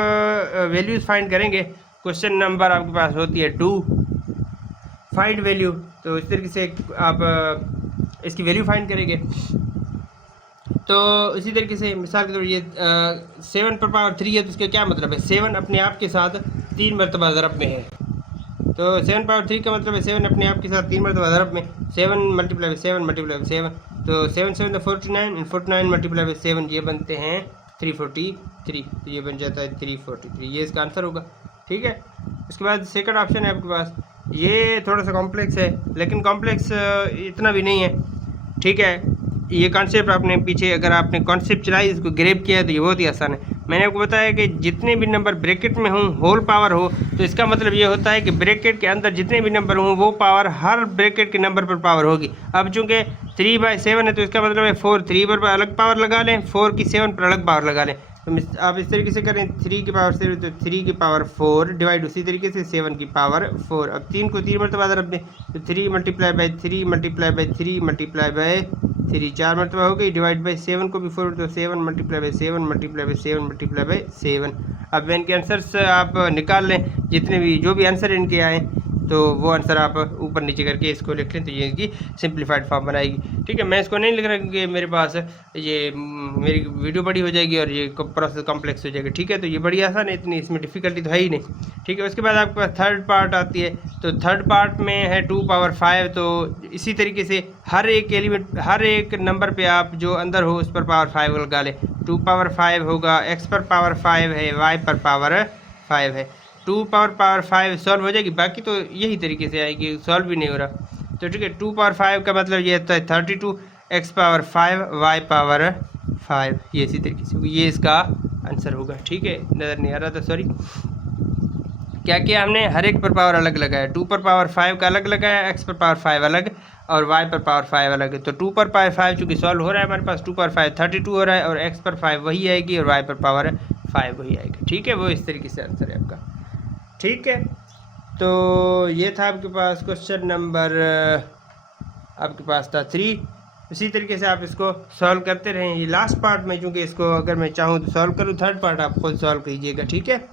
वैल्यूज़ फाइंड करेंगे। क्वेश्चन नंबर आपके पास होती है 2, फाइंड वैल्यू, तो इस तरीके से आप इसकी वैल्यू फाइंड करेंगे। तो इसी तरीके से मिसाल के तौर ये 7 पर पावर 3 है, तो इसका क्या मतलब है, 7 अपने आप के साथ 3 मरतबा ज़रब में है, तो 7 पावर 3 का मतलब है 7 अपने आप के साथ 3 मरतबा ज़रब में, 7 मल्टीप्लाई बाई 7 मल्टीप्लाई बाई 7, तो 7 7 तो 49 एंड 49 मल्टीप्लाई बाई 7 ये बनते हैं 343, तो ये बन जाता है 343, ये इसका आंसर होगा, ठीक है। उसके बाद सेकंड ऑप्शन है आपके पास, ये थोड़ा सा कॉम्प्लेक्स है लेकिन कॉम्प्लेक्स इतना भी नहीं है, ठीक है। ये कॉन्सेप्ट आपने पीछे अगर आपने कॉन्सेप्चुलाइज इसको ग्रेप किया है तो ये बहुत ही आसान है। मैंने आपको बताया कि जितने भी नंबर ब्रैकेट में हों होल पावर हो, तो इसका मतलब ये होता है कि ब्रैकेट के अंदर जितने भी नंबर हों वो पावर हर ब्रैकेट के नंबर पर पावर होगी। अब चूंकि 3/7 है तो इसका मतलब है 4 3 पर अलग पावर लगा लें, 4 की 7 पर अलग पावर लगा लें, तो आप इस तरीके से करें 3 की पावर 7 तो 3 की पावर 4 डिवाइड उसी तरीके से 7 की पावर 4। अब 3 को 3 मरतबा ज़रब दें तो 3 multiply by 3 multiply by 3 multiply by 3 4 मरतबा हो गई, डिवाइड बाई 7 को भी 4, तो 7 multiply by 7 multiply by 7 multiply by 7। अब इनके आंसर्स आप निकाल लें, जितने भी जो भी आंसर इनके आए तो वो आंसर आप ऊपर नीचे करके इसको लिख लें, तो ये इसकी सिंप्लीफाइड फॉर्म बनाएगी, ठीक है। मैं इसको नहीं लिख रहा क्योंकि मेरे पास ये मेरी वीडियो बड़ी हो जाएगी और ये प्रोसेस कॉम्प्लेक्स हो जाएगा, ठीक है। तो ये बड़ी आसान है, इतनी इसमें डिफ़िकल्टी तो है ही नहीं, ठीक है। उसके बाद आपके पास थर्ड पार्ट आती है, तो थर्ड पार्ट में है 2 पावर 5, तो इसी तरीके से हर एक एलिमेंट हर एक नंबर पे आप जो अंदर हो उस पर पावर 5 लगा लें। 2 पावर 5 होगा, x पर पावर 5 है, y पर पावर 5 है, 2 पावर 5 सॉल्व हो जाएगी, बाकी तो यही तरीके से आएगी, सॉल्व भी नहीं हो रहा, तो ठीक है। 2 पावर 5 का मतलब ये होता है 32, x पावर 5 y पावर 5, ये इसी तरीके से ये इसका आंसर होगा, ठीक है। नज़र नहीं आ रहा था, सॉरी। क्या किया हमने, हर एक पर पावर अलग लगाया, 2 पर पावर 5 का अलग लगाया, x पर पावर 5 अलग और y पर पावर 5 अलग है, तो 2 पर पावर 5 चूँकि सॉल्व हो रहा है हमारे पास, 2 पर 5 32 हो रहा है और x पर 5 वही आएगी और y पर पावर 5 वही आएगा, ठीक है। वो इस तरीके से आंसर है आपका, ठीक है। तो ये था आपके पास क्वेश्चन नंबर आपके पास था 3। इसी तरीके से आप इसको सॉल्व करते रहें। ये लास्ट पार्ट में चूँकि इसको अगर मैं चाहूँ तो सॉल्व करूँ, थर्ड पार्ट आप खुद सॉल्व कीजिएगा, ठीक है।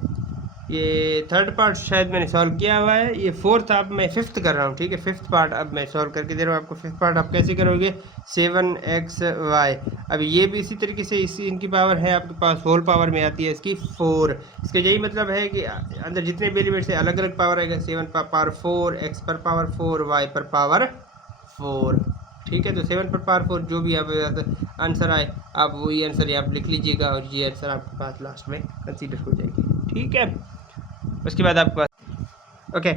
ये थर्ड पार्ट शायद मैंने सॉल्व किया हुआ है, ये फोर्थ अब मैं फिफ्थ कर रहा हूँ, ठीक है। फिफ्थ पार्ट अब मैं सॉल्व करके दे रहा हूँ आपको। फिफ्थ पार्ट आप कैसे करोगे, 7xy, अब ये भी इसी तरीके से इनकी पावर है आपके पास, होल पावर में आती है इसकी 4। इसका यही मतलब है कि अंदर जितने भी एलिमेंट्स है अलग अलग पावर आएगा, 7 पर पावर 4, x पर पावर 4, y पर पावर 4, ठीक है। तो 7 पर पावर 4 जो भी आप आंसर आए आप वही आंसर आप लिख लीजिएगा और ये आंसर आपके पास लास्ट में कंसीडर हो जाएगी, ठीक है। उसके बाद आपके पास ओके,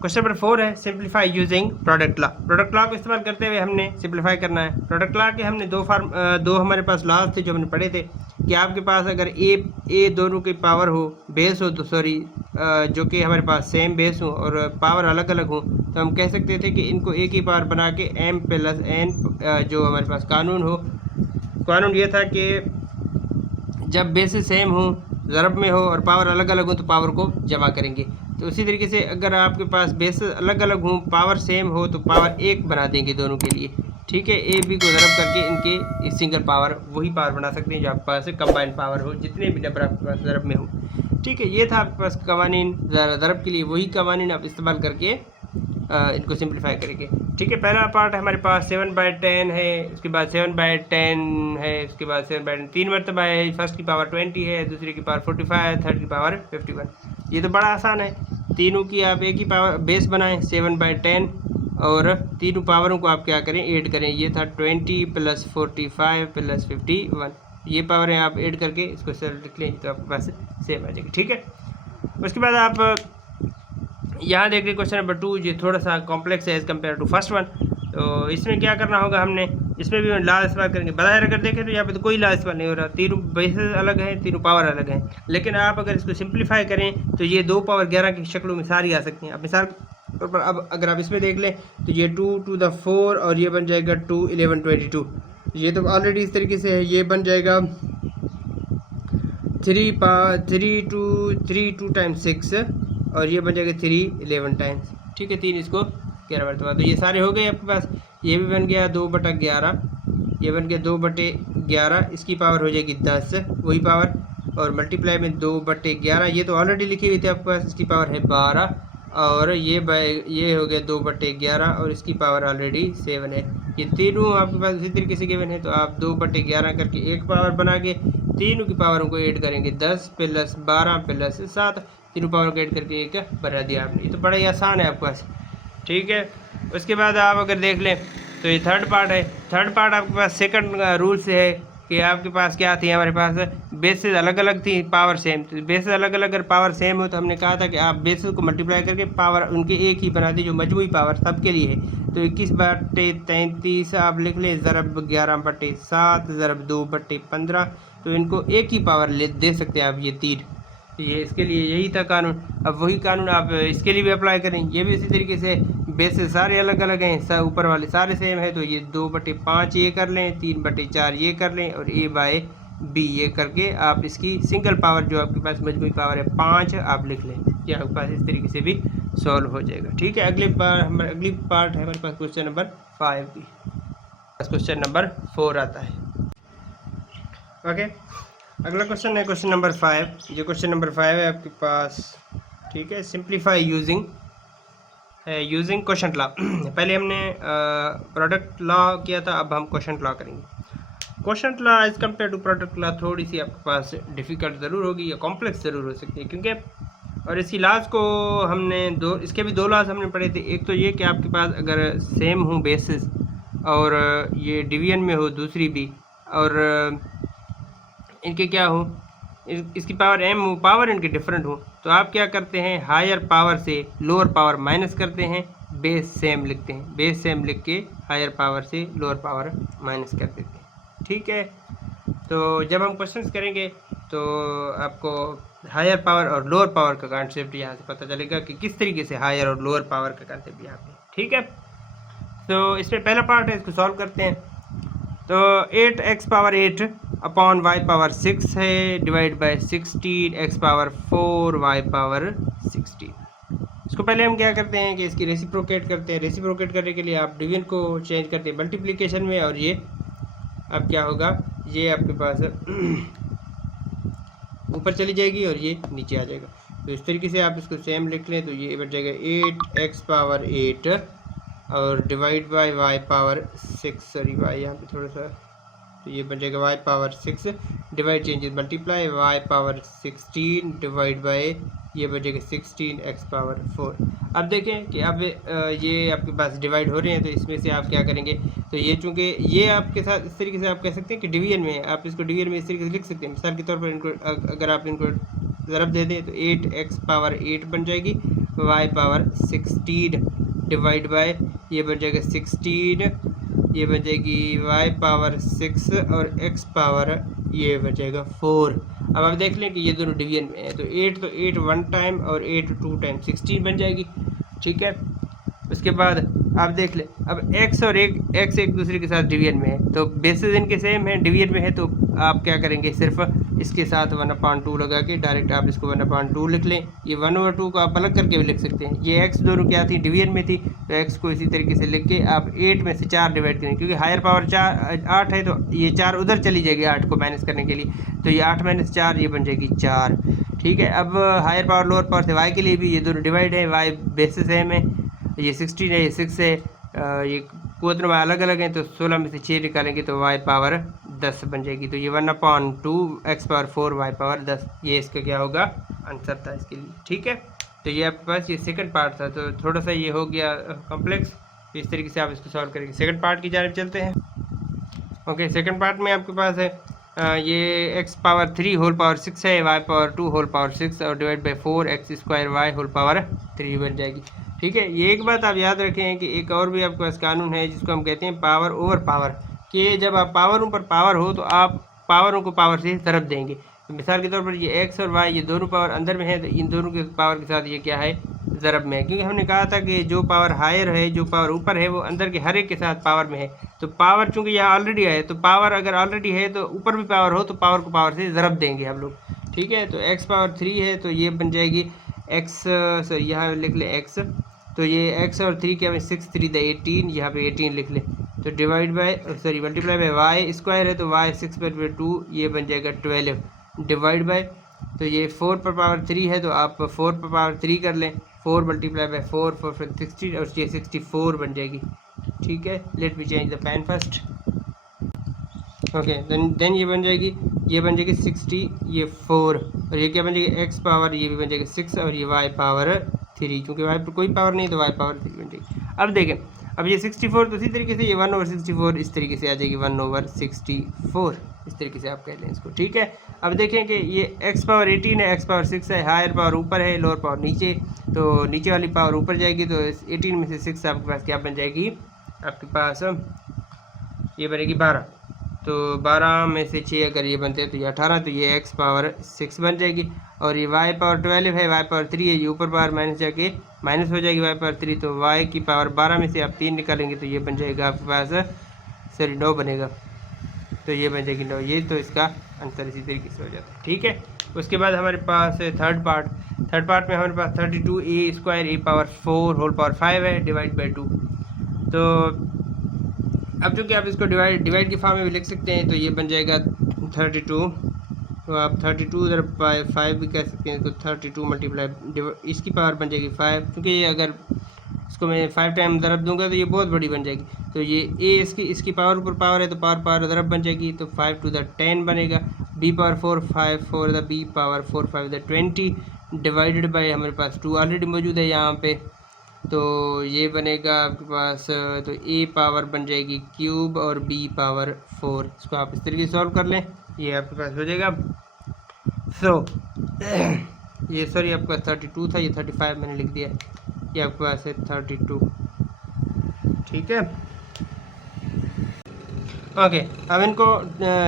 क्वेश्चन नंबर 4 है simplify using product law. Product law को इस्तेमाल करते हुए हमने सिंप्लीफाई करना है। प्रोडक्ट लॉ के हमने दो हमारे पास लॉज थे जो हमने पढ़े थे कि आपके पास अगर ए दोनों की पावर हो, बेस हो, तो सॉरी जो कि हमारे पास सेम बेस हो और पावर अलग अलग हो, तो हम कह सकते थे कि इनको एक ही पावर बना के m प्लस n जो हमारे पास कानून हो, कानून ये था कि जब बेस सेम हो, ज़रब में हो और पावर अलग अलग हो तो पावर को जमा करेंगे। तो उसी तरीके से अगर आपके पास बेस अलग अलग हो, पावर सेम हो, तो पावर एक बना देंगे दोनों के लिए। ठीक है, ए बी को ज़रब करके इनके एक सिंगल पावर वही पावर बना सकते हैं जो आपके पास कंबाइंड पावर हो, जितने भी नंबर आपके पास ज़रब में हो। ठीक है, ये था आपके पास कवानीन ज़रब के लिए, वही कवानीन आप इस्तेमाल करके इनको सिंप्लीफाई करेंगे। ठीक है, पहला पार्ट हमारे पास 7/10 है, उसके बाद 7/10 है, उसके बाद 7/10 3 मरतबा है, फर्स्ट की पावर 20 है, दूसरी की पावर 45 है, थर्ड की पावर 51। ये तो बड़ा आसान है, तीनों की आप एक ही पावर बेस बनाएं 7/10 और तीनों पावरों को आप क्या करें, ऐड करें। ये था 20 + 45 + 51, ये पावरें आप ऐड करके इसको सेल लिख लें तो आपके पास सेम आ जाएगी। ठीक है, उसके बाद आप यहाँ देख रहे क्वेश्चन नंबर 2, ये थोड़ा सा कॉम्प्लेक्स है as compare to first one. तो इसमें क्या करना होगा हमने, इसमें भी लॉ इस्तेमाल करेंगे। बाहर अगर देखें तो यहाँ पे तो कोई लॉ इस्तेमाल नहीं हो रहा, तीनों बेसेस अलग हैं, तीनों पावर अलग हैं। लेकिन आप अगर इसको सिंप्लीफाई करें तो ये 2 पावर 11 की शक्लों में सारी आ सकती हैं। अब मिसाल पर अब अगर आप इसमें देख लें तो ये 2 to the 4 और ये बन जाएगा 2 11 22। ये तो ऑलरेडी इस तरीके से है, ये बन जाएगा 3 2 टाइम्स 6 और ये बन जाएगा 3 11 टाइम्स। ठीक है, 3 इसको 11 मरतबा, तो ये सारे हो गए आपके पास। ये भी बन गया 2/11, ये बन गया 2/11, इसकी पावर हो जाएगी 10 वही पावर, और मल्टीप्लाई में 2/11, ये तो ऑलरेडी लिखी हुई थी आपके पास, इसकी पावर है 12, और ये हो गया 2/11 और इसकी पावर ऑलरेडी 7 है। ये तीनों आपके पास इसी तरीके से गिवन है, तो आप 2/11 करके एक पावर बना के तीनों की पावरों को ऐड करेंगे, 10 + 12 + 7, तीनों पावर को ऐड करके एक बना दिया आपने। ये तो बड़ा ही आसान है आपके पास। ठीक है, उसके बाद आप अगर देख लें तो ये थर्ड पार्ट है। थर्ड पार्ट आपके पास सेकंड रूल से है कि आपके पास क्या थी, हमारे पास बेसेस अलग अलग थी, पावर सेम। तो बेसेस अलग अलग अगर पावर सेम हो तो हमने कहा था कि आप बेसेस को मल्टीप्लाई करके पावर उनके एक ही बना दी, जो मजमूई पावर सबके लिए है। तो 21/33 आप लिख लें, ज़रब 11/7 ज़रब 2/15, तो इनको एक ही पावर दे सकते हैं आप, ये 3। ये इसके लिए यही था कानून। अब वही कानून आप इसके लिए भी अप्लाई करें, ये भी इसी तरीके से बेसेस सारे अलग अलग हैं, सब ऊपर वाले सारे सेम है, तो ये 2/5 ये कर लें, 3/4 ये कर लें और a/b ये करके आप इसकी सिंगल पावर जो आपके पास मजमूई पावर है 5 आप लिख लें। ये आपके पास इस तरीके से भी सॉल्व हो जाएगा। ठीक है, अगली पार्ट है हमारे पास क्वेश्चन नंबर 5 की। क्वेश्चन नंबर 4 आता है। ओके, अगला क्वेश्चन है क्वेश्चन नंबर 5। ये क्वेश्चन नंबर 5 है आपके पास। ठीक है, सिंप्लीफाई यूजिंग क्वोशंट लॉ। पहले हमने प्रोडक्ट लॉ किया था, अब हम क्वोशंट लॉ करेंगे। Quotient law as compare to product law थोड़ी सी आपके पास डिफ़िकल्ट ज़रूर होगी या कॉम्प्लेक्स ज़रूर हो सकती है, क्योंकि और इसकी लॉज को हमने इसके भी 2 लॉज हमने पढ़े थे। एक तो ये कि आपके पास अगर सेम हो बेसिस और ये डिवीजन में हो दूसरी भी, और इनके क्या हो, इसकी पावर m हो, पावर इनके डिफरेंट हो, तो आप क्या करते हैं, हायर पावर से लोअर पावर माइनस करते हैं, बेस सेम लिखते हैं, बेस सेम लिख के हायर पावर से लोअर पावर माइनस कर देते हैं। ठीक है, तो जब हम क्वेश्चंस करेंगे तो आपको हायर पावर और लोअर पावर का कॉन्सेप्ट यहाँ से पता चलेगा कि किस तरीके से हायर और लोअर पावर का कॉन्सेप्ट यहाँ पे। ठीक है, तो इसमें पहला पार्ट है, इसको सॉल्व करते हैं। तो 8x⁸ अपॉन y⁻6 है, डिवाइड बाय 16 x⁴ y⁻16। इसको पहले हम क्या करते हैं कि इसकी रेसिप्रोकेट करते हैं। रेसिप्रोकेट करने के लिए आप डिवीजन को चेंज करते हैं मल्टीप्लिकेशन में, और ये अब क्या होगा, ये आपके पास ऊपर चली जाएगी और ये नीचे आ जाएगा। तो इस तरीके से आप इसको सेम लिख लें, तो ये बन जाएगा 8x⁸ और divide by y⁻6, sorry y यहाँ पे थोड़ा सा, तो ये बन जाएगा y⁻6 divide changes multiply y⁻16 divide by ये बन जाएगा 16x⁴। अब देखें कि अब ये आपके पास डिवाइड हो रहे हैं, तो इसमें से आप क्या करेंगे, तो ये चूँकि ये आपके साथ इस तरीके से आप कह सकते हैं कि डिवीजन में, आप इसको डिवीजन में इस तरीके से लिख सकते हैं। मिसाल के तौर पर इनको अगर आप इनको ज़रब दे दें तो 8x पावर 8 बन जाएगी, y पावर 16 डिवाइड बाय ये बन जाएगा 16, ये बन जाएगी y पावर 6 और x पावर ये बन जाएगा 4। अब आप देख लें कि ये दोनों डिवीजन में है, तो 8 1 टाइम और 8 2 टाइम 16 बन जाएगी। ठीक है, उसके बाद आप देख लें अब x और x एक दूसरे के साथ डिवीजन में है, तो बेसिस इनके सेम है, डिवीजन में है, तो आप क्या करेंगे सिर्फ इसके साथ 1/2 लगा के डायरेक्ट आप इसको 1/2 लिख लें। ये 1/2 को आप अलग करके भी लिख सकते हैं। ये x दोनों क्या थी, डिवीजन में थी, तो x को इसी तरीके से लिख के आप 8 में से 4 डिवाइड करें, क्योंकि हायर पावर 8 है, तो ये 4 उधर चली जाएगी 8 को माइनस करने के लिए, तो ये 8 - 4 ये बन जाएगी 4। ठीक है, अब हायर पावर लोअर पावर से y के लिए भी ये दोनों डिवाइड है, y बेसिस सेम है, ये 16 है, ये 6 है, ये कोतन y अलग अलग हैं, तो 16 में से 6 निकालेंगे तो y पावर 10 बन जाएगी। तो ये 1/2 x पावर 4 y पावर 10, ये इसका क्या होगा आंसर था इसके लिए। ठीक है, तो ये आपके पास ये सेकंड पार्ट था, तो थोड़ा सा ये हो गया कॉम्प्लेक्स, तो इस तरीके से आप इसको सॉल्व करेंगे। सेकंड पार्ट की जानिब चलते हैं। ओके, सेकंड पार्ट में आपके पास है ये x पावर 3 होल पावर 6 है, y पावर 2 होल पावर 6 और divide by 4x² y whole power 3 बन जाएगी। ठीक है, ये एक बात आप याद रखें कि एक और भी आपके पास कानून है जिसको हम कहते हैं पावर ओवर पावर, कि जब आप पावर ऊपर पावर हो तो आप पावरों को पावर से ज़रब देंगे। तो मिसाल के तौर पर ये x और y ये दोनों पावर अंदर में है, तो इन दोनों के पावर के साथ ये क्या है ज़रब में है, क्योंकि हमने कहा था कि जो पावर हायर है, जो पावर ऊपर है, वो अंदर के हर एक के साथ पावर में है। तो पावर चूंकि यहाँ ऑलरेडी है, तो पावर अगर ऑलरेडी है तो ऊपर भी पावर हो तो पावर को पावर से ज़रब देंगे हम लोग। ठीक है, तो x पावर 3 है, तो ये बन जाएगी x, सॉरी यहाँ लिख ले x, तो ये x और 3 क्या है 6 3 18, यहाँ पे 18 लिख ले, तो divide by sorry multiply by y square है, तो y 6/2 ये बन जाएगा 12 डिवाइड बाय, तो ये 4 पर पावर 3 है, तो आप 4 पर पावर 3 कर लें, 4 मल्टीप्लाई बाय 4 4 60 और ये 64 बन जाएगी। ठीक है, let me change the pen first. Okay, then ये बन जाएगी 64, और ये क्या बन जाएगी x पावर, ये भी बन जाएगी 6 और ये y पावर 3, क्योंकि y पर कोई पावर नहीं तो y पावर 3 बन जाएगी। अब देखें, अब ये 64 तो इसी तरीके से ये 1/64 इस तरीके से आ जाएगी 1/64, इस तरीके से आप कह लें इसको। ठीक है, अब देखें कि ये x पावर 18 है, x पावर 6 है, हायर पावर ऊपर है, लोअर पावर नीचे, तो नीचे वाली पावर ऊपर जाएगी, तो 18 में से 6 आपके पास क्या बन जाएगी, आपके पास ये बनेगी 12, तो 12 में से 6 अगर ये बनते हैं तो ये 18, तो ये x पावर 6 बन जाएगी, और ये y पावर 12 है, y पावर 3 है, ये ऊपर पावर माइनस जाके माइनस हो जाएगी y पावर 3, तो y की पावर 12 में से आप 3 निकालेंगे तो ये बन जाएगा आपके पास सॉरी 9 बनेगा, तो ये बन जाएगी 9, ये तो इसका आंसर इसी तरीके से हो जाता है। ठीक है, उसके बाद हमारे पास है थर्ड पार्ट में हमारे पास 32a² a power 4 whole power 5 है डिवाइड बाई 2। तो अब चूँकि आप इसको डिवाइड की फॉर्म में भी लिख सकते हैं, तो ये बन जाएगा 32, तो आप 32 इधर 5 भी कह सकते हैं, तो 32 मल्टीप्लाई इसकी पावर बन जाएगी 5, क्योंकि ये अगर इसको मैं 5 टाइम ज़रब दूंगा तो ये बहुत बड़ी बन जाएगी, तो ये a इसकी पावर ऊपर पावर है, तो पावर ज़रब बन जाएगी, तो 5 to the 10 बनेगा, b power 4 5 4 the b power 4 5 the 20 divided by हमारे पास 2 ऑलरेडी मौजूद है यहाँ पे, तो ये बनेगा आपके पास, तो a पावर बन जाएगी क्यूब और b पावर 4, इसको आप इस तरीके से सॉल्व कर लें, ये आपके पास हो जाएगा। ये सॉरी आपके पास 32 था, ये 35 मैंने लिख दिया, ये आपके पास है 32। ठीक है, ओके, अब इनको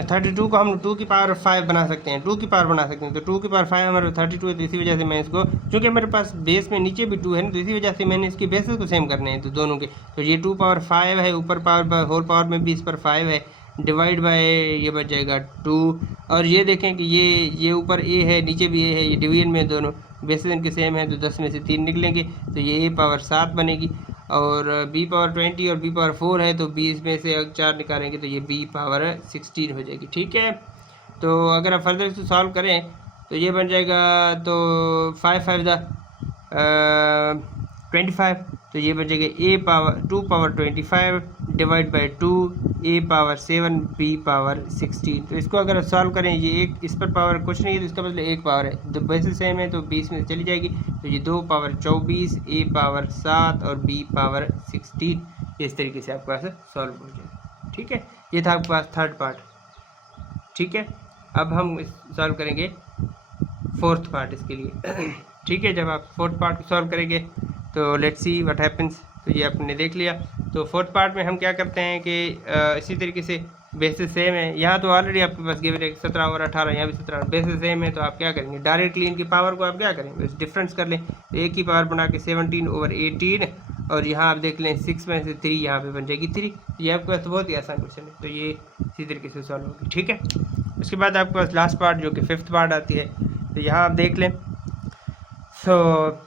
32 को हम 2 की पावर 5 बना सकते हैं, 2 की पावर बना सकते हैं, तो 2 की पावर 5 हमारे 32 है, तो इसी वजह से मैं इसको, क्योंकि हमारे पास बेस में नीचे भी 2 है ना, तो इसी वजह से मैंने इसकी बेसेस को सेम करने हैं, तो दोनों के, तो ये 2 पावर 5 है, ऊपर पावर होल पावर में भी इस पर 5 है, डिवाइड बाय ये बच जाएगा 2, और ये देखें कि ये ऊपर a है, नीचे भी a है, ये डिवीजन में दोनों बेसेस इनके सेम है, तो 10 में से 3 निकलेंगे, तो ये a पावर 7 बनेगी, और b पावर 20 और b पावर 4 है, तो 20 में से 4 निकालेंगे तो ये b पावर 16 हो जाएगी। ठीक है, तो अगर आप फर्दर इसको सॉल्व करें तो ये बन जाएगा, तो 5 5 25, तो ये बन जाएगा a power 2 power 25 divide by 2 a power 7 b power 16, तो इसको अगर आप सॉल्व करें, ये एक इस पर पावर कुछ नहीं है, तो इसका मतलब एक पावर है, तो वैसे सेम है, तो 20 में चली जाएगी, तो ये 2 पावर 24 a पावर 7 और b पावर 16, इस तरीके से आपके पास सॉल्व हो जाएगा। ठीक है, ये था आपके पास थर्ड पार्ट। ठीक है, अब हम सॉल्व करेंगे फोर्थ पार्ट इसके लिए। ठीक है, जब आप फोर्थ पार्ट को सॉल्व करेंगे तो लेट्स सी व्हाट हैपन्स। तो ये आपने देख लिया। तो फोर्थ पार्ट में हम क्या करते हैं कि इसी तरीके से बेसिस सेम है। यहाँ तो ऑलरेडी आपके पास गिवन है 17 और 18, यहाँ भी 17, बेसिस सेम है। तो आप क्या करेंगे, डायरेक्टली इनकी पावर को आप क्या करेंगे, बस डिफरेंस कर लें। तो एक की पावर बना के 17/18, और यहाँ आप देख लें 6 में से 3 यहाँ पे बन जाएगी 3। ये आपके पास बहुत ही आसान क्वेश्चन है। तो ये इसी तरीके से सॉल्व होगी। ठीक है, उसके बाद आपके पास लास्ट पार्ट जो कि फिफ्थ पार्ट आती है। तो यहाँ आप देख लें। सो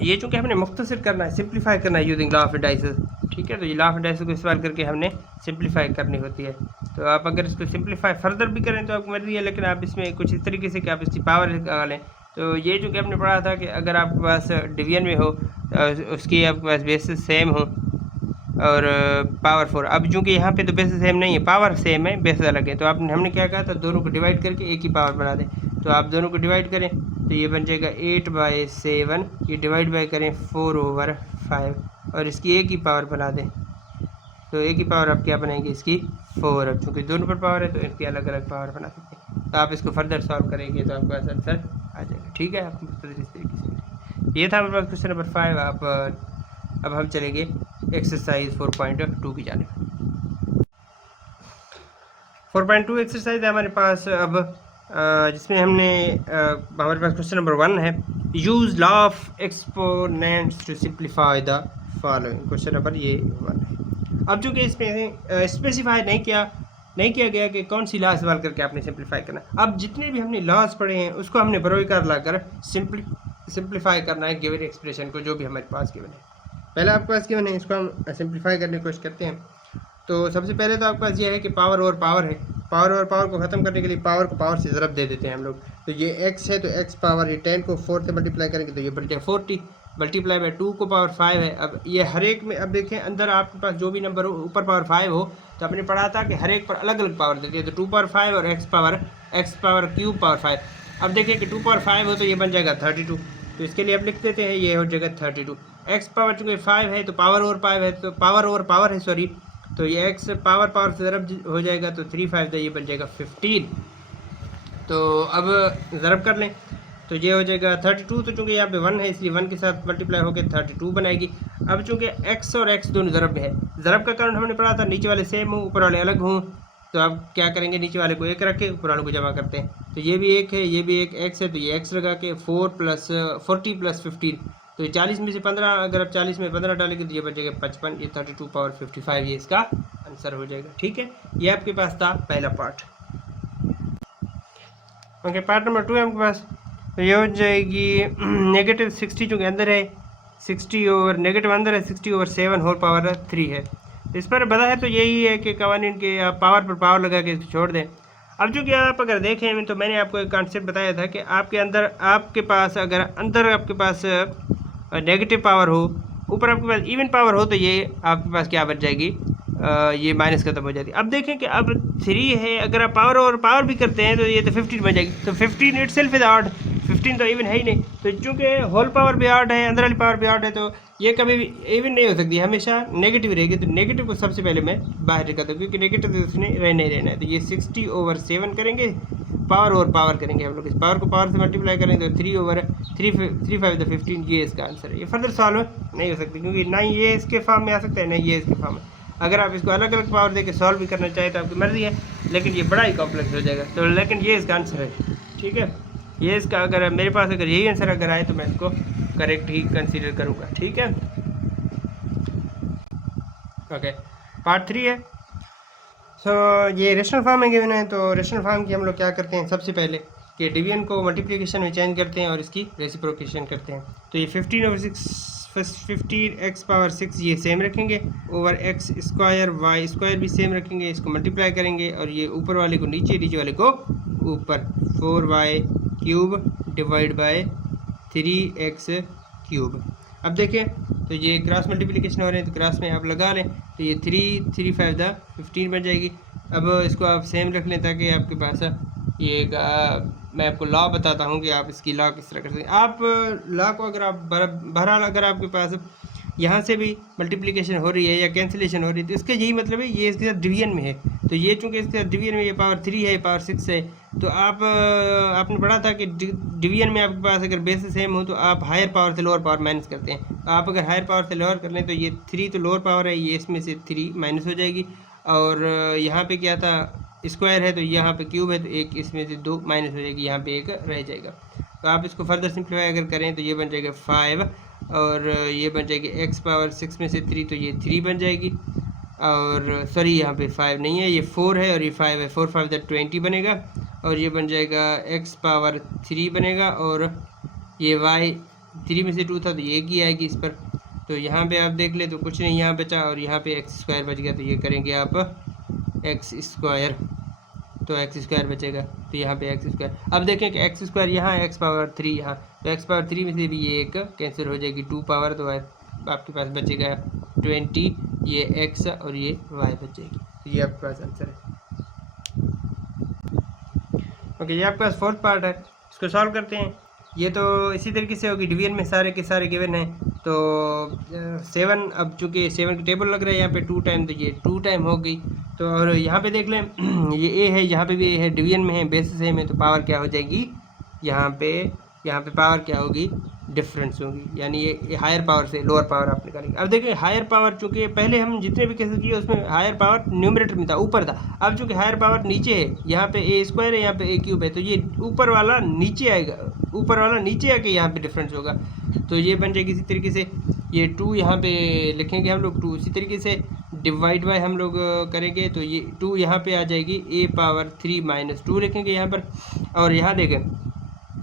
ये चूँकि हमने मुख्तसर करना है, सिंप्लीफाई करना है यूजिंग लॉ ऑफ इंडाइसेस। ठीक है, तो ये लॉ ऑफ इंडाइसेस को इस्तेमाल करके हमने सिंप्लीफाई करनी होती है। तो आप अगर इसको सिंप्लीफाई फर्दर भी करें तो आपको मर्जी है, लेकिन आप इसमें कुछ इस तरीके से कि आप इसकी पावर निकालें। तो ये जो कि हमने पढ़ा था कि अगर आपके पास डिवीजन में हो उसकी आपके पास बेसिस सेम हो और पावर 4। अब चूँकि यहाँ पे तो बेसिस सेम नहीं है, पावर सेम है, बेसिस अलग है। तो आपने हमने क्या कहा था, दोनों को डिवाइड करके एक ही पावर बना दें। तो आप दोनों को डिवाइड करें तो ये बन जाएगा 8/7। ये डिवाइड बाई करें 4/5 और इसकी एक ही पावर बना दें। तो एक ही पावर आप क्या बनाएंगे, इसकी 4। अब चूँकि दोनों पर पावर है तो इसकी अलग अलग पावर बना सकते हैं। तो आप इसको फर्दर सॉल्व करेंगे तो आपके पास आंसर आ जाएगा। ठीक है, आप इस तरीके से। ये था हमारे पास क्वेश्चन नंबर 5। आप अब हम चलेंगे एक्सरसाइज 4.2 की जानिब। 4.2 एक्सरसाइज है हमारे पास अब, जिसमें हमने हमारे पास क्वेश्चन नंबर 1 है, use law of exponents to simplify the following. Question number ये 1 है। अब चूँकि इसमें स्पेसिफाई नहीं किया गया कि कौन सी लॉ इस्तेमाल करके आपने सिंप्लीफाई करना। अब जितने भी हमने लॉज पढ़े हैं उसको हमने बरोकार लाकर सिंप्लीफाई करना है गिवन एक्सप्रेशन को, जो भी हमारे पास गिवन है। पहले आपके पास गिवन है, इसको हम सिंप्लीफाई करने की कोशिश करते हैं। तो सबसे पहले तो आपके पास ये है कि पावर और पावर है। पावर और पावर को ख़त्म करने के लिए पावर को पावर से ज़रब दे देते हैं हम लोग। तो ये x है तो x पावर, ये 10 को 4 से मल्टीप्लाई करेंगे तो ये बन जाए 40, मल्टीप्लाई बाय 2 को पावर 5 है। अब ये हर एक में, अब देखें अंदर आपके पास जो भी नंबर हो ऊपर पावर 5 हो, तो आपने पढ़ा था कि हर एक पर अलग अलग पावर देती है। तो 2 पावर 5 और x पावर क्यूब पावर 5। अब देखिए कि 2 पावर 5 हो तो ये बन जाएगा 32। तो इसके लिए आप लिख देते हैं, ये हो जाएगा 32। x पावर चूँकि 5 है तो पावर और 5 है, तो पावर और पावर है सॉरी, तो ये x पावर से ज़रब हो जाएगा तो 3 5 ये बन जाएगा 15। तो अब ज़रब कर लें तो ये हो जाएगा 32। तो चूँकि यहाँ पे 1 है इसलिए 1 के साथ मल्टीप्लाई होकर 32 बनाएगी। अब चूँकि x और x दोनों ज़रब में है, ज़रब का कारण हमने पढ़ा था नीचे वाले सेम हो ऊपर वाले अलग हों। तो आप क्या करेंगे, नीचे वाले को 1 रख के ऊपर वाले को जमा करते हैं। तो ये भी 1 है, ये भी एक x है, तो ये x लगा के 40 + 15। तो 40 में से 15, अगर आप 40 में 15 डालेंगे तो ये बन जाएगा 55। ये 32 पावर 55 ये इसका आंसर हो जाएगा। ठीक है, ये आपके पास था पहला पार्ट। ओके, पार्ट नंबर 2 है आपके पास। तो ये हो जाएगी -60 चूँकि अंदर है, 60 ओवर नेगेटिव अंदर है, 60/7 होल पावर 3 है। इस पर बता है तो यही है कि कवानीन के आप पावर पर पावर लगा के इसको छोड़ दें। अब चूँकि आप अगर देखें तो मैंने आपको एक कॉन्सेप्ट बताया था कि आपके अंदर आपके पास अगर अंदर आपके पास नेगेटिव पावर हो, ऊपर आपके पास इवन पावर हो, तो ये आपके पास क्या बन जाएगी, ये माइनस खत्म हो जाती है। अब देखें कि अब 3 है, अगर आप पावर और पावर भी करते हैं तो ये तो 15 बन जाएगी। तो 15 इटसेल्फ इज ऑड, 15 तो इवन है ही नहीं। तो चूँकि होल पावर भी ऑड है, अंदर वाली पावर भी ऑड है, तो ये कभी भी इवन नहीं हो सकती, हमेशा नेगेटिव रहेगी। तो नेगेटिव को सबसे पहले मैं बाहर निकालता हूँ, क्योंकि नेगेटिव तो उसने रहना ही रहना है। तो ये 60/7 करेंगे, पावर और पावर करेंगे हम लोग, इस पावर को पावर से मल्टीप्लाई करेंगे तो 3/3 15, ये इसका आंसर है। ये फर्दर सॉल्व नहीं हो सकती, क्योंकि ना ये इसके फॉर्म में आ सकता है ना ये इसके फॉर्म में। अगर आप इसको अलग अलग पावर देके सॉल्व भी करना चाहें तो आपकी मर्जी है, लेकिन ये बड़ा ही कॉम्प्लेक्स हो जाएगा। तो लेकिन ये इसका आंसर है। ठीक है, ये इसका अगर मेरे पास अगर यही आंसर अगर आए तो मैं इसको करेक्ट ही कंसीडर करूँगा। ठीक है, ओके, पार्ट 3 है। सो ये रेशनल फॉर्म में गिवन है। तो रेशनल फॉर्म की हम लोग क्या करते हैं, सबसे पहले कि डिवीजन को मल्टीप्लिकेशन में चेंज करते हैं और इसकी रेसिप्रोकेशन करते हैं। तो ये 15/6 x पावर 6 ये सेम रखेंगे, over x square y square भी सेम रखेंगे, इसको मल्टीप्लाई करेंगे और ये ऊपर वाले को नीचे, नीचे वाले को ऊपर, 4y³ डिवाइड बाय 3x³। अब देखें तो ये क्रॉस मल्टीप्लिकेशन हो रहे हैं, तो क्रॉस में आप लगा लें तो ये 3 5 15 बन जाएगी। अब इसको आप सेम रख लें ताकि आपके पास ये मैं आपको लॉ बताता हूँ कि आप इसकी लॉ किस तरह कर सकते हैं। आप लॉ को अगर आप बहरहाल अगर आपके पास यहाँ से भी मल्टीप्लिकेशन हो रही है या कैंसिलेशन हो रही है, तो इसका यही मतलब है ये इसके साथ डिवीजन में है। तो ये चूँकि इसके साथ डिवीजन में ये पावर 3 है, पावर 6 है, तो आपने पढ़ा था कि डिवीजन में आपके पास अगर बेस सेम हो तो आप हायर पावर से लोअर पावर माइनस करते हैं। आप अगर हायर पावर से लोअर कर लें तो ये 3 तो लोअर पावर है, ये इसमें से 3 माइनस हो जाएगी। और यहाँ पे क्या था, स्क्वायर है तो यहाँ पे क्यूब है, तो एक इसमें से 2 माइनस हो जाएगी, यहाँ पे एक रह जाएगा। तो आप इसको फर्दर सिंप्लीफाई अगर करें तो ये बन जाएगा 5, और ये बन जाएगी x पावर 6 में से 3, तो ये 3 बन जाएगी। और सॉरी यहाँ पे 5 नहीं है, ये 4 है और ये 5 है, 4 5 20 बनेगा। और ये बन जाएगा x पावर 3 बनेगा, और ये y 3 में से 2 था तो ये की आएगी इस पर। तो यहाँ पे आप देख ले तो कुछ नहीं यहाँ बचा, और यहाँ पे एक्स स्क्वायर बच गया, तो ये करेंगे आप एक्स स्क्वायर, तो एक्स स्क्वायर बचेगा, तो यहाँ पे एक्स स्क्वायर। अब देखें कि एक्स स्क्वायर यहाँ है, एक्स पावर 3 यहाँ, तो एक्स पावर 3 में से भी ये एक कैंसिल हो जाएगी, 2 पावर, तो आपके पास बचेगा 20, ये एक्स और ये वाई बच जाएगी। तो ये आपके पास आंसर है। ओके, ये आपके पास फोर्थ पार्ट है, इसको सॉल्व करते हैं। ये तो इसी तरीके से होगी, डिवीजन में सारे के सारे गिवन हैं। तो 7, अब चूँकि 7 की टेबल लग रहा है यहाँ पे 2 टाइम, तो ये 2 टाइम हो गई। तो और यहाँ पे देख लें ये ए है, यहाँ पे भी ए है, डिवीजन में है, बेसिस सेम है, तो पावर क्या हो जाएगी यहाँ पे पावर क्या होगी, डिफरेंस होगी, यानी ये हायर पावर से लोअर पावर आप निकालेंगे। अब देखिए हायर पावर, चूँकि पहले हम जितने भी केसेस किए उसमें हायर पावर न्यूमरेटर में था, ऊपर था। अब चूँकि हायर पावर नीचे है, यहाँ पे ए स्क्वायर है, यहाँ पे ए क्यूब है, तो ये ऊपर वाला नीचे आएगा, ऊपर वाला नीचे आके यहाँ पे डिफरेंस होगा। तो ये बन जाएगी इसी तरीके से, ये 2 यहाँ पे लिखेंगे हम लोग 2, इसी तरीके से डिवाइड बाय हम लोग करेंगे, तो ये 2 यहाँ पे आ जाएगी, ए पावर 3 माइनस 2 लिखेंगे यहाँ पर। और यहाँ देखें,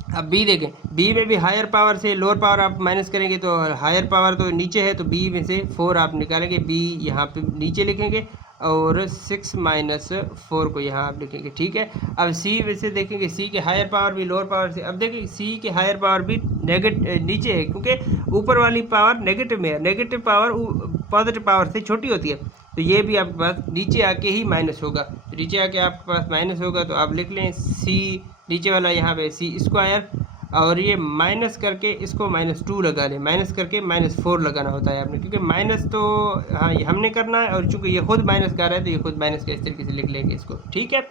अब बी देखें, बी में भी हायर पावर से लोअर पावर आप माइनस करेंगे, तो हायर पावर तो नीचे है, तो बी में से 4 आप निकालेंगे, बी यहाँ पे नीचे लिखेंगे, और 6 माइनस 4 को यहाँ आप लिखेंगे, ठीक है। अब सी में से देखेंगे, सी के हायर पावर भी लोअर पावर से, अब देखिए सी के हायर पावर भी नीचे है, क्योंकि ऊपर वाली पावर नेगेटिव में है, नेगेटिव पावर पॉजिटिव पावर से छोटी होती है, तो ये भी आपके पास नीचे आके ही माइनस होगा। तो नीचे आके आपके पास माइनस होगा, तो आप लिख लें सी, नीचे वाला यहाँ पे सी स्क्वायर, और ये माइनस करके इसको -2 लगा लें, माइनस करके -4 लगाना होता है आपने, क्योंकि माइनस तो हाँ ये हमने करना है, और चूँकि ये खुद माइनस कर रहा है तो ये खुद माइनस का इस तरीके से लिख लेंगे इसको, ठीक है।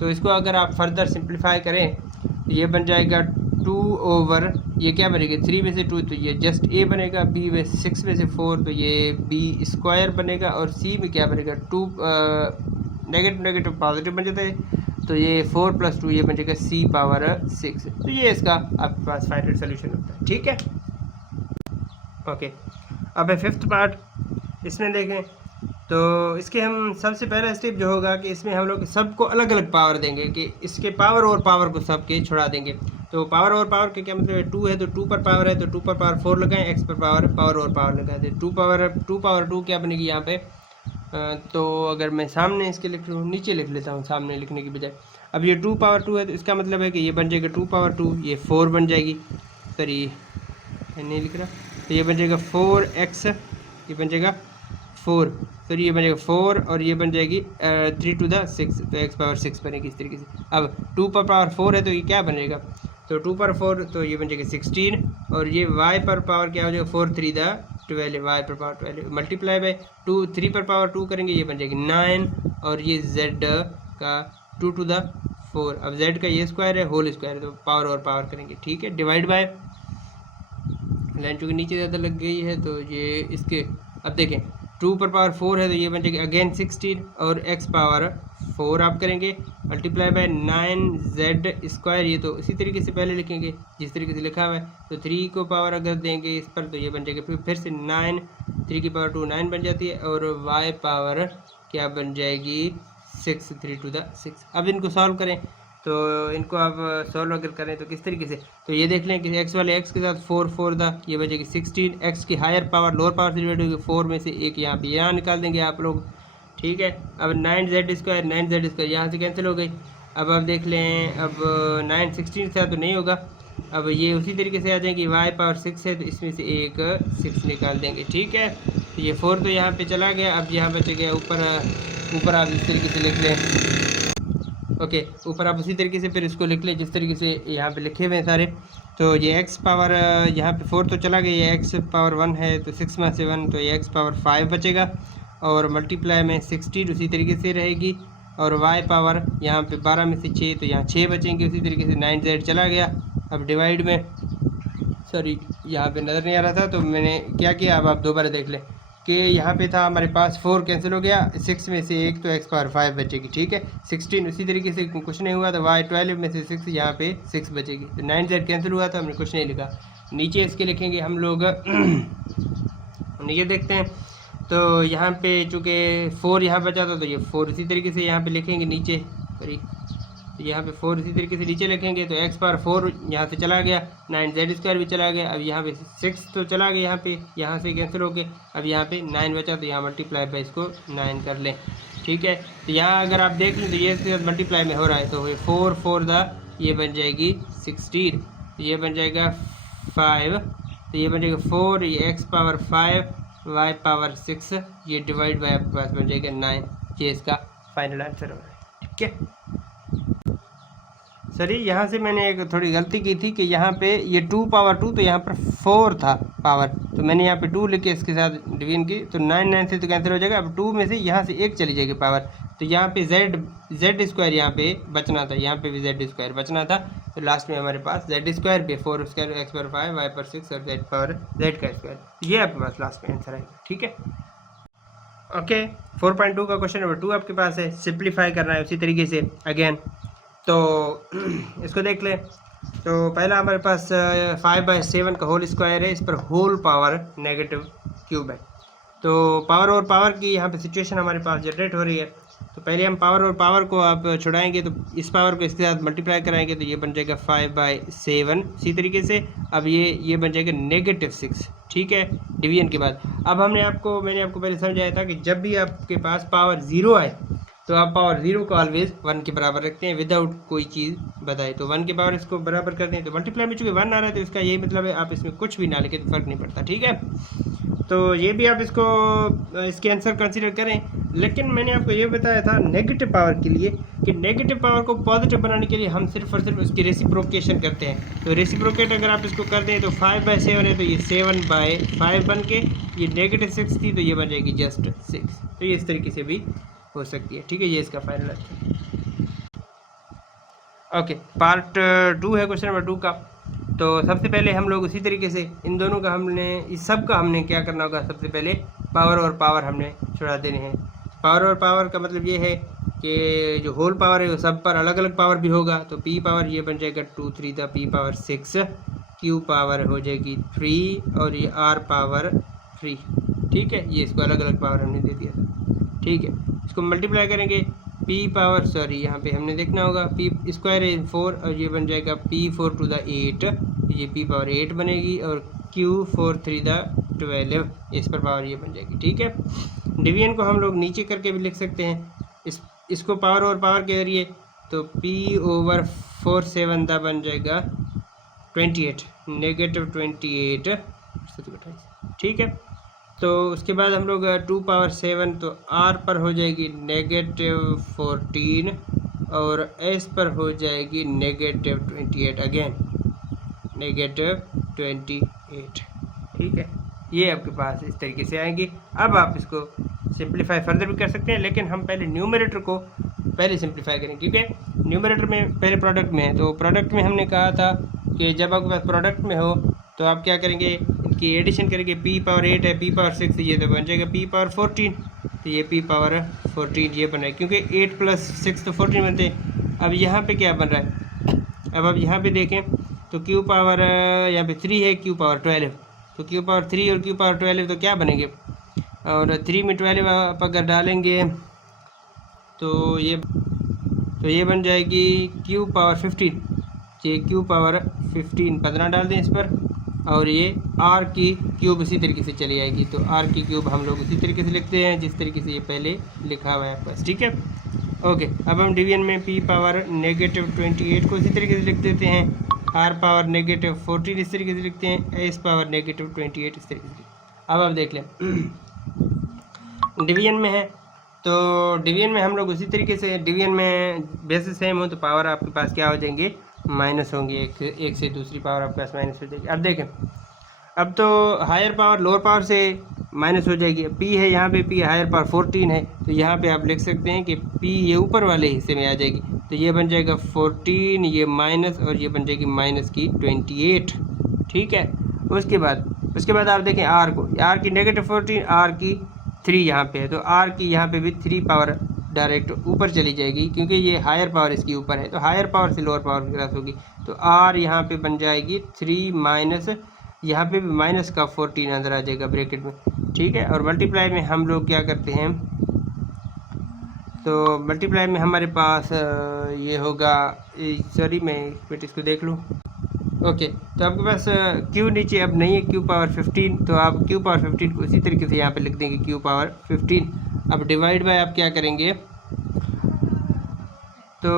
तो इसको अगर आप फर्दर सिंप्लीफाई करें तो ये बन जाएगा 2 ओवर, ये क्या बनेगा 3 में से 2, तो ये जस्ट ए बनेगा, बी में 6 में से 4, तो ये बी स्क्वायर बनेगा, और सी में क्या बनेगा 2, नेगेटिव नेगेटिव पॉजिटिव बन जाता है, तो ये 4 + 2 ये बन जाएगा सी पावर 6। तो ये इसका आपके पास फाइनल सोल्यूशन होता है, ठीक है। ओके, अब है फिफ्थ पार्ट, इसमें देखें तो इसके हम सबसे पहला स्टेप जो होगा कि इसमें हम लोग सबको अलग अलग पावर देंगे, कि इसके पावर और पावर को सबके छुड़ा देंगे। तो पावर और पावर के क्या मतलब है, 2 है तो 2 पर पावर है, तो 2 पर पावर 4 लगाएं, x पर पावर और पावर लगाए थे, 2 पावर 2 क्या बनेगी यहाँ पे, तो अगर मैं सामने इसके लिख लूँ, नीचे लिख लेता हूँ सामने लिखने की बजाय। अब ये 2 पावर 2 है, तो इसका मतलब है कि ये बन जाएगा 2 पावर 2, ये 4 बन जाएगी, सॉरी नहीं लिख रहा, तो ये बन जाएगा 4x, ये बन जाएगा 4, सॉरी ये बन जाएगा 4, और ये बन जाएगी 3 to the 6, तो x पावर 6 बनेगी इस तरीके से। अब 2 पर पावर 4 है तो ये क्या बनेगा, तो 2 पर 4 तो ये बन जाएगा 16, और ये y पर पावर क्या हो जाएगा 4 3 the 12, y पर पावर 12 मल्टीप्लाई बाय 2, 3 पर पावर 2 करेंगे, ये बन जाएगी 9, और ये z का 2 to the 4, अब z का ये स्क्वायर है, होल स्क्वायर है, तो पावर और पावर करेंगे, ठीक है। डिवाइड बाय, लाइन चूँकि नीचे ज़्यादा लग गई है तो ये इसके, अब देखें 2 पर पावर 4 है तो ये बन जाएगी अगेन 16, और x पावर 4 आप करेंगे, मल्टीप्लाई बाय 9z स्क्वायर, ये तो इसी तरीके से पहले लिखेंगे जिस तरीके से लिखा हुआ है। तो 3 को पावर अगर देंगे इस पर तो ये बन जाएगा फिर से 9, 3 की पावर 2 9 बन जाती है, और y पावर क्या बन जाएगी 6, 3 to the 6। अब इनको सॉल्व करें, तो इनको आप सॉल्व अगर करें तो किस तरीके से, तो ये देख लें कि x वाले x के साथ 4 4 था, ये बचेगी 16, x की हायर पावर लोअर पावर से डिवाइड होगी, 4 में से एक यहाँ निकाल देंगे आप लोग, ठीक है। अब 9z स्क्वायर यहाँ से कैंसिल हो गई। अब आप देख लें, अब 9 16 से तो नहीं होगा, अब ये उसी तरीके से आ जाएगी, y पावर 6 है तो इसमें से एक 6 निकाल देंगे, ठीक है। तो ये 4 तो यहाँ पे चला गया, अब यहाँ बच गया ऊपर आप इस तरीके से लिख लें, ओके ऊपर आप उसी तरीके से फिर इसको लिख लें जिस तरीके से यहाँ पे लिखे हुए हैं सारे। तो ये एक्स पावर यहाँ पे 4 तो चला गया, ये एक्स पावर 1 है तो 6 में से 1 तो ये एक्स पावर 5 बचेगा, और मल्टीप्लाई में 16 उसी तरीके से रहेगी, और वाई पावर यहाँ पे 12 में से 6 तो यहाँ 6 बचेंगे, उसी तरीके से 9z चला गया। अब डिवाइड में सॉरी यहाँ पे नज़र नहीं आ रहा था तो मैंने क्या किया, अब आप दोबारा देख लें कि यहाँ पे था हमारे पास 4 कैंसिल हो गया, 6 में से 1 तो एक्स पावर 5 बचेगी, ठीक है। 16 उसी तरीके से कुछ नहीं हुआ तो वाई 12 में से 6 यहाँ पे 6 बचेगी, तो 9z कैंसिल हुआ था, हमने कुछ नहीं लिखा। नीचे इसके लिखेंगे हम लोग नीचे देखते हैं, तो यहाँ पे चूँकि 4 यहाँ बचा था तो ये 4 इसी तरीके से यहाँ पे लिखेंगे नीचे, सॉरी तो यहाँ पे 4 इसी तरीके से नीचे लिखेंगे, तो एक्स पावर 4 यहाँ से चला गया, 9z² भी चला गया, अब यहाँ पे 6 तो चला गया, यहाँ से कैंसिल हो गए, अब यहाँ पे 9 बचा तो यहाँ मल्टीप्लाई बाय इसको 9 कर लें, ठीक है। तो यहाँ अगर आप देख लें तो ये मल्टीप्लाई में हो रहा है, तो 4 4 ये बन जाएगी 16, तो ये बन जाएगा 5, तो ये बन जाएगा 4, ये एक्स पावर 5 वाई पावर 6, ये डिवाइड बाय आपके पास बन जाएगा 9, ये इसका फाइनल आंसर हो रहा है, ठीक है। सॉरी यहाँ से मैंने एक थोड़ी गलती की थी कि यहाँ पे ये 2 पावर 2 तो यहाँ पर 4 था पावर, तो मैंने यहाँ पे 2 लिख के इसके साथ डिवीजन की, तो 9 से तो कैंसिल हो जाएगा। अब 2 में से यहाँ से 1 चली जाएगी पावर, तो यहाँ पे z² यहाँ पे बचना था, यहाँ पे भी z² बचना था, तो लास्ट में हमारे पास z² पे 4² एक्स पावर 5 वाई पर 6 और z पावर z², ये आपके पास लास्ट में आंसर आएगा, ठीक है। ओके 4.2 का क्वेश्चन नंबर 2 आपके पास है, सिंप्लीफाई करना है उसी तरीके से अगेन, तो इसको देख लें। तो पहला हमारे पास 5/7 का होल स्क्वायर है, इस पर होल पावर -3 है, तो पावर और पावर की यहाँ पे सिचुएशन हमारे पास जनरेट हो रही है। तो पहले हम पावर और पावर को आप छुड़ाएंगे, तो इस पावर को इसके साथ मल्टीप्लाई कराएंगे तो ये बन जाएगा 5/7, इसी तरीके से अब ये बन जाएगा -6, ठीक है, डिवीजन के बाद। अब मैंने आपको पहले समझाया था कि जब भी आपके पास पावर 0 आए तो आप पावर 0 को ऑलवेज 1 के बराबर रखते हैं विदाउट कोई चीज़ बताए, तो 1 के पावर इसको बराबर करते हैं, तो मल्टीप्लाई में चूँकि 1 आ रहा है तो इसका यही मतलब है आप इसमें कुछ भी ना लिखें तो फ़र्क नहीं पड़ता, ठीक है। तो ये भी आप इसके आंसर कंसीडर करें, लेकिन मैंने आपको ये बताया था नेगेटिव पावर के लिए कि नेगेटिव पावर को पॉजिटिव बनाने के लिए हम सिर्फ और सिर्फ उसकी रेसिप्रोकेशन करते हैं। तो रेसिप्रोकेट अगर आप इसको कर दें तो 5/7 है तो ये 7/5 बन के ये -6 थी तो ये बन जाएगी जस्ट 6, तो ये इस तरीके से भी हो सकती है, ठीक है। ये इसका फाइनल आंसर। ओके पार्ट 2 है क्वेश्चन नंबर 2 का। तो सबसे पहले हम लोग उसी तरीके से इन दोनों का इस सब का हमने क्या करना होगा, सबसे पहले पावर और पावर हमने छुड़ा देने हैं। पावर और पावर का मतलब ये है कि जो होल पावर है वो सब पर अलग अलग पावर भी होगा, तो p पावर ये बन जाएगा 2 3 p पावर 6, q पावर हो जाएगी 3 और ये r पावर 3, ठीक है। ये इसको अलग अलग पावर हमने दे दिया था, ठीक है। इसको मल्टीप्लाई करेंगे p पावर यहाँ पे हमने देखना होगा p स्क्वायर है 4 और ये बन जाएगा p4 to the 8, ये p पावर 8 बनेगी, और q4 3 the 12, इस पर पावर ये बन जाएगी, ठीक है। डिवीजन को हम लोग नीचे करके भी लिख सकते हैं इसको पावर और पावर के जरिए, तो p/4/7 बन जाएगा 28 -28, ठीक है। तो उसके बाद हम लोग 2/7 तो r पर हो जाएगी -14 और s पर हो जाएगी -28, अगेन -28, ठीक है। ये आपके पास इस तरीके से आएंगी। अब आप इसको सिंप्लीफाई फर्दर भी कर सकते हैं, लेकिन हम पहले न्यूमरेटर को पहले सिंप्लीफाई करेंगे, क्योंकि न्यूमरेटर में पहले प्रोडक्ट में है। तो प्रोडक्ट में हमने कहा था कि जब आपके पास प्रोडक्ट में हो तो आप क्या करेंगे, इनकी एडिशन करेंगे। p पावर 8 है, p पावर 6 ये तो बन जाएगा p पावर 14, तो ये p पावर 14 ये बना है, क्योंकि 8 + 6 तो 14 बनते हैं। अब यहाँ पे क्या बन रहा है, अब आप यहाँ पे देखें तो q पावर यहाँ पे 3 है, q पावर 12, तो q पावर 3 और q पावर 12 तो क्या बनेंगे, और 3 में 12 आप अगर डालेंगे तो ये बन जाएगी q पावर 15, ये q पावर 15 डाल दें इस पर, और ये r की क्यूब इसी तरीके से चली आएगी। तो r की क्यूब हम लोग उसी तरीके से लिखते हैं जिस तरीके से ये पहले लिखा हुआ है आपके पास, ठीक है। ओके अब हम डिवीजन में p पावर -28 को इसी तरीके से लिख देते हैं, r पावर -14 इस तरीके से लिखते हैं, s पावर -28 इस तरीके से। अब आप देख लें डिवीजन में है, तो डिवीजन में हम लोग उसी तरीके से, डिवीजन में बेसिस सेम हो तो पावर आपके पास क्या हो जाएंगे माइनस होंगे, एक से दूसरी पावर आपके पास माइनस हो जाएगी। अब देखें, अब तो हायर पावर लोअर पावर से माइनस हो जाएगी। पी है यहाँ पे, पी हायर पावर 14 है, तो यहाँ पे आप लिख सकते हैं कि पी ये ऊपर वाले हिस्से में आ जाएगी, तो ये बन जाएगा 14, ये माइनस, और ये बन जाएगी माइनस की 28। ठीक है। उसके बाद आप देखें आर को, आर की नेगेटिव 14, आर की 3 यहाँ पे है, तो आर की यहाँ पे भी 3 पावर डायरेक्ट ऊपर चली जाएगी, क्योंकि ये हायर पावर इसकी ऊपर है, तो हायर पावर से लोअर पावर की क्रॉस होगी, तो आर यहाँ पे बन जाएगी 3 माइनस, यहाँ पे भी माइनस का 14 अंदर आ जाएगा ब्रैकेट में। ठीक है। और मल्टीप्लाई में हम लोग क्या करते हैं, तो मल्टीप्लाई में हमारे पास ये होगा, सॉरी मैं इसको देख लूँ। ओके, तो आपके पास क्यू नीचे अब नहीं है, क्यू पावर 15, तो आप क्यू पावर 15 को उसी तरीके से यहाँ पे लिख देंगे, क्यू पावर 15। अब डिवाइड बाय आप क्या करेंगे, तो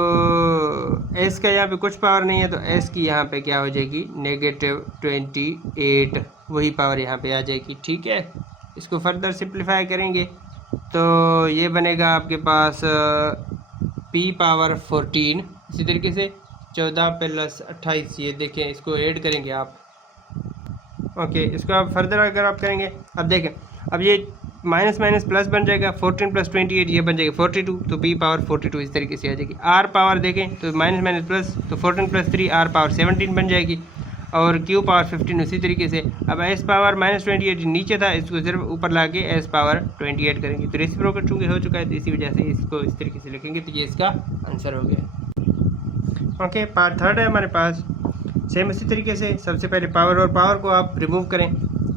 एस का यहाँ पे कुछ पावर नहीं है, तो एस की यहाँ पे क्या हो जाएगी, नेगेटिव 28, वही पावर यहाँ पे आ जाएगी। ठीक है। इसको फर्दर सिंप्लीफाई करेंगे तो ये बनेगा आपके पास पी पावर 14, इसी तरीके से 14 प्लस 28, ये देखें, इसको ऐड करेंगे आप। ओके, इसको आप फर्दर अगर आप करेंगे, अब देखें, अब ये माइनस माइनस प्लस बन जाएगा, 14 प्लस 28, ये बन जाएगा 42, तो पी पावर 42 इस तरीके से आ जाएगी। आर पावर देखें तो माइनस माइनस प्लस, तो 14 प्लस 3 आर पावर 17 बन जाएगी, और क्यू पावर 15 उसी तरीके से। अब एस पावर माइनस 28 नीचे था, इसको सिर्फ ऊपर ला के एस पावर 28 करेंगे, तो रेसिप्रोकल चूँकि हो चुका है, तो इसी वजह से इसको इस तरीके से लिखेंगे, तो ये इसका आंसर हो गया। ओके, पार्ट थर्ड है हमारे पास, सेम इसी तरीके से। सबसे पहले पावर और पावर को आप रिमूव करें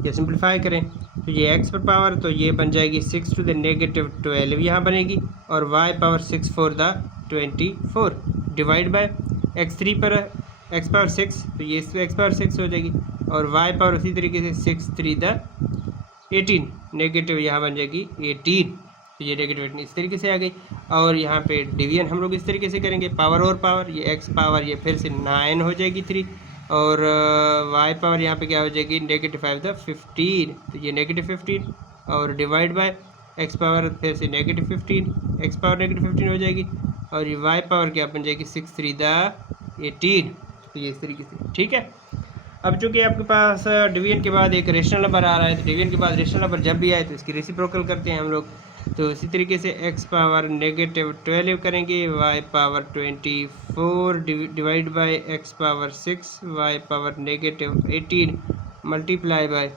या सिंप्लीफाई करें, तो ये x पर पावर, तो ये बन जाएगी 6 टू द नेगेटिव 12 यहाँ बनेगी, और y power 6 for the 24 divide by x3 पर x पावर 6, तो ये x पावर 6 हो जाएगी, और y पावर उसी तरीके से 6 3 द 18, नेगेटिव यहाँ बन जाएगी 18, तो ये नेगेटिव 18 इस तरीके से आ गई। और यहाँ पे डिवीजन हम लोग इस तरीके से करेंगे, पावर और पावर, ये x पावर ये फिर से 9 हो जाएगी 3, और y पावर यहाँ पे क्या हो जाएगी, नेगेटिव 5 द 15, तो ये नेगेटिव 15, और डिवाइड बाय x पावर फिर से नेगेटिव 15, x पावर नेगेटिव 15 हो जाएगी, और ये y पावर क्या बन जाएगी 6 3 द 18, तो ये इस तरीके से। ठीक है। अब चूँकि आपके पास डिवीजन के बाद एक रेशनल नंबर आ रहा है, तो डिवीजन के बाद रेशनल नंबर जब भी आए तो इसकी रेसिप्रोकल करते हैं हम लोग, तो इसी तरीके से x पावर नेगेटिव 12 करेंगे, y power 24 divide by x power 6, y power negative 18 multiply by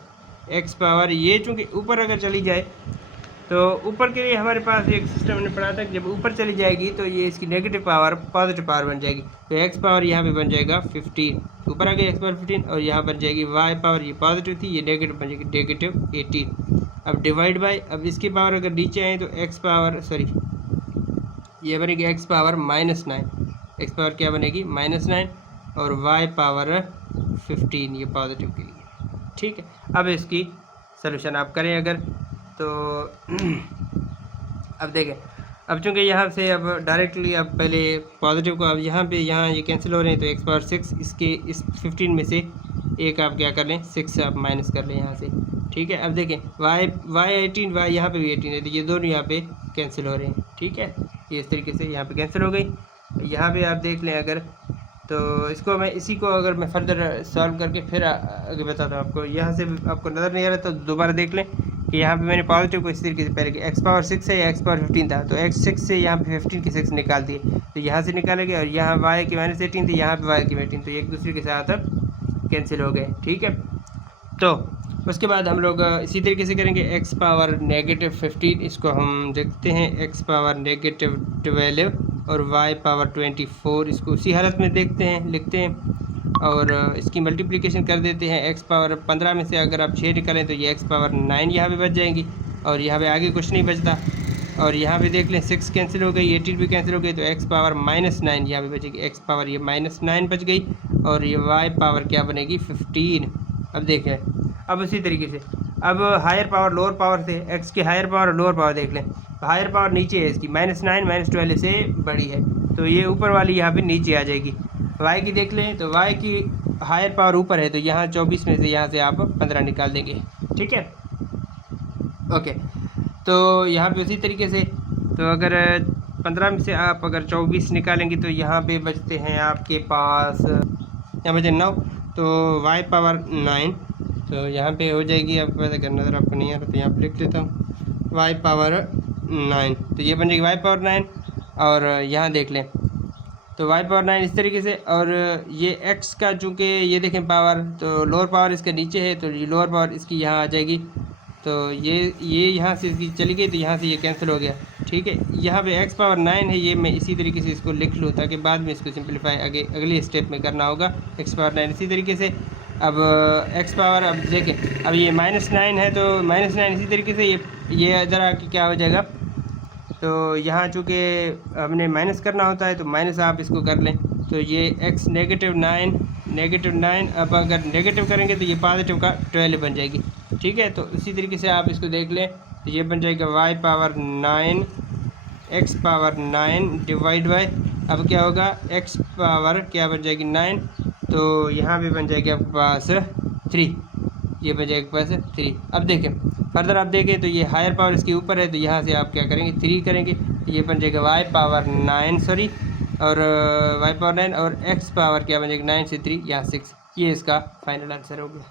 x power, ये चूँकि ऊपर अगर चली जाए, तो ऊपर के लिए हमारे पास एक सिस्टम हमने पढ़ा था कि जब ऊपर चली जाएगी तो ये इसकी नेगेटिव पावर पॉजिटिव पावर बन जाएगी, तो x पावर यहाँ पे बन जाएगा 15, ऊपर आ गया x पावर 15, और यहाँ बन जाएगी y पावर, ये पॉजिटिव थी, ये नेगेटिव बन जाएगी नेगेटिव 18। अब डिवाइड बाय, अब इसकी पावर अगर नीचे आए तो x पावर, सॉरी ये बनेगी x पावर -9, x पावर क्या बनेगी -9, और y पावर 15, ये पॉजिटिव के लिए। ठीक है। अब इसकी सलूशन आप करें अगर, तो अब देखें, अब चूँकि यहाँ से अब डायरेक्टली अब पहले पॉजिटिव को, अब यहाँ पे यहाँ ये कैंसिल हो रहे हैं, तो x पावर 6 इसके इस 15 में से एक आप क्या कर लें, 6 आप माइनस कर लें यहाँ से। ठीक है। अब देखें y 18, y यहाँ पे भी 18 है, तो ये दोनों यहाँ पे कैंसिल हो रहे हैं। ठीक है, ये इस तरीके से यहाँ पे कैंसिल हो गई। यहाँ पे आप देख लें अगर, तो इसको मैं इसी को अगर मैं फर्दर सॉल्व करके फिर आगे बताता हूँ आपको। यहाँ से आपको नज़र नहीं आ रहा तो दोबारा देख लें कि यहाँ पे मैंने पॉजिटिव को इस तरीके से पहले कि x पावर 6 है या x पावर 15 था, तो x 6 से यहाँ पे 15 की 6 निकाल दिए, तो यहाँ से निकालेंगे, और यहाँ y की -18 थी, यहाँ पे y की 18, तो एक दूसरे के साथ अब कैंसिल हो गए। ठीक है। तो उसके बाद हम लोग इसी तरीके से करेंगे, x पावर नेगेटिव 15, इसको हम देखते हैं x पावर नेगेटिव 12, और y पावर 24, इसको उसी हालत में देखते हैं, लिखते हैं, और इसकी मल्टीप्लिकेशन कर देते हैं। x पावर 15 में से अगर आप 6 निकालें तो ये x पावर 9 यहाँ पे बच जाएंगी, और यहाँ पे आगे कुछ नहीं बचता, और यहाँ पे देख लें 6 कैंसिल हो गई, 18 भी कैंसिल हो गई, तो x पावर -9 यहाँ पे बचेगी, x पावर ये -9 बच गई, और ये y पावर क्या बनेगी 15। अब देखें, अब उसी तरीके से अब हायर पावर लोअर पावर से x की हायर पावर और लोअर पावर देख लें, हायर पावर नीचे है इसकी, -9 -12 से बड़ी है, तो ये ऊपर वाली यहाँ पे नीचे आ जाएगी। y की देख लें, तो y की हायर पावर ऊपर है, तो यहाँ 24 में से यहाँ से आप 15 निकाल देंगे। ठीक है। ओके, तो यहाँ पे उसी तरीके से, तो अगर 15 में से आप अगर 24 निकालेंगे तो यहाँ पे बचते हैं आपके पास, यहाँ बचे 9, तो y पावर 9, तो यहाँ पे हो जाएगी। आपको पता करना, नज़र आपको नहीं आ रहा तो यहाँ पे लिख लेता हूँ y पावर 9, तो ये बन जाएगी y पावर 9। और यहाँ देख लें तो y पावर 9 इस तरीके से। और ये x का चूँकि ये देखें पावर, तो लोअर पावर इसके नीचे है, तो ये लोअर पावर इसकी यहाँ आ जाएगी। तो ये यहाँ से इसकी चली गई, तो यहाँ से ये कैंसिल हो गया। ठीक है, यहाँ पे x पावर 9 है, ये मैं इसी तरीके से इसको लिख लूँ ताकि बाद में इसको सिंपलीफाई आगे अगले स्टेप में करना होगा। x पावर 9 इसी तरीके से। अब x पावर, अब देखें अब ये -9 है, तो -9 इसी तरीके से ये ज़रा क्या हो जाएगा। तो यहाँ चूँकि हमने माइनस करना होता है तो माइनस आप इसको कर लें, तो ये x -9, अब अगर नेगेटिव करेंगे तो ये पॉजिटिव का 12 बन जाएगी। ठीक है, तो इसी तरीके से आप इसको देख लें, तो ये बन जाएगा y power 9 x power 9 divide by, अब क्या होगा x पावर क्या बन जाएगी 9, तो यहाँ पे बन जाएगी आपके पास 3, ये बन जाएगा पास 3। अब देखें फर्दर, आप देखें तो ये हायर पावर इसके ऊपर है, तो यहाँ से आप क्या करेंगे 3 करेंगे, तो ये बन जाएगा y पावर 9 सॉरी, और y पावर 9 और x पावर क्या बन जाएगा 9 से 3 यहाँ 6। ये इसका फाइनल आंसर हो गया।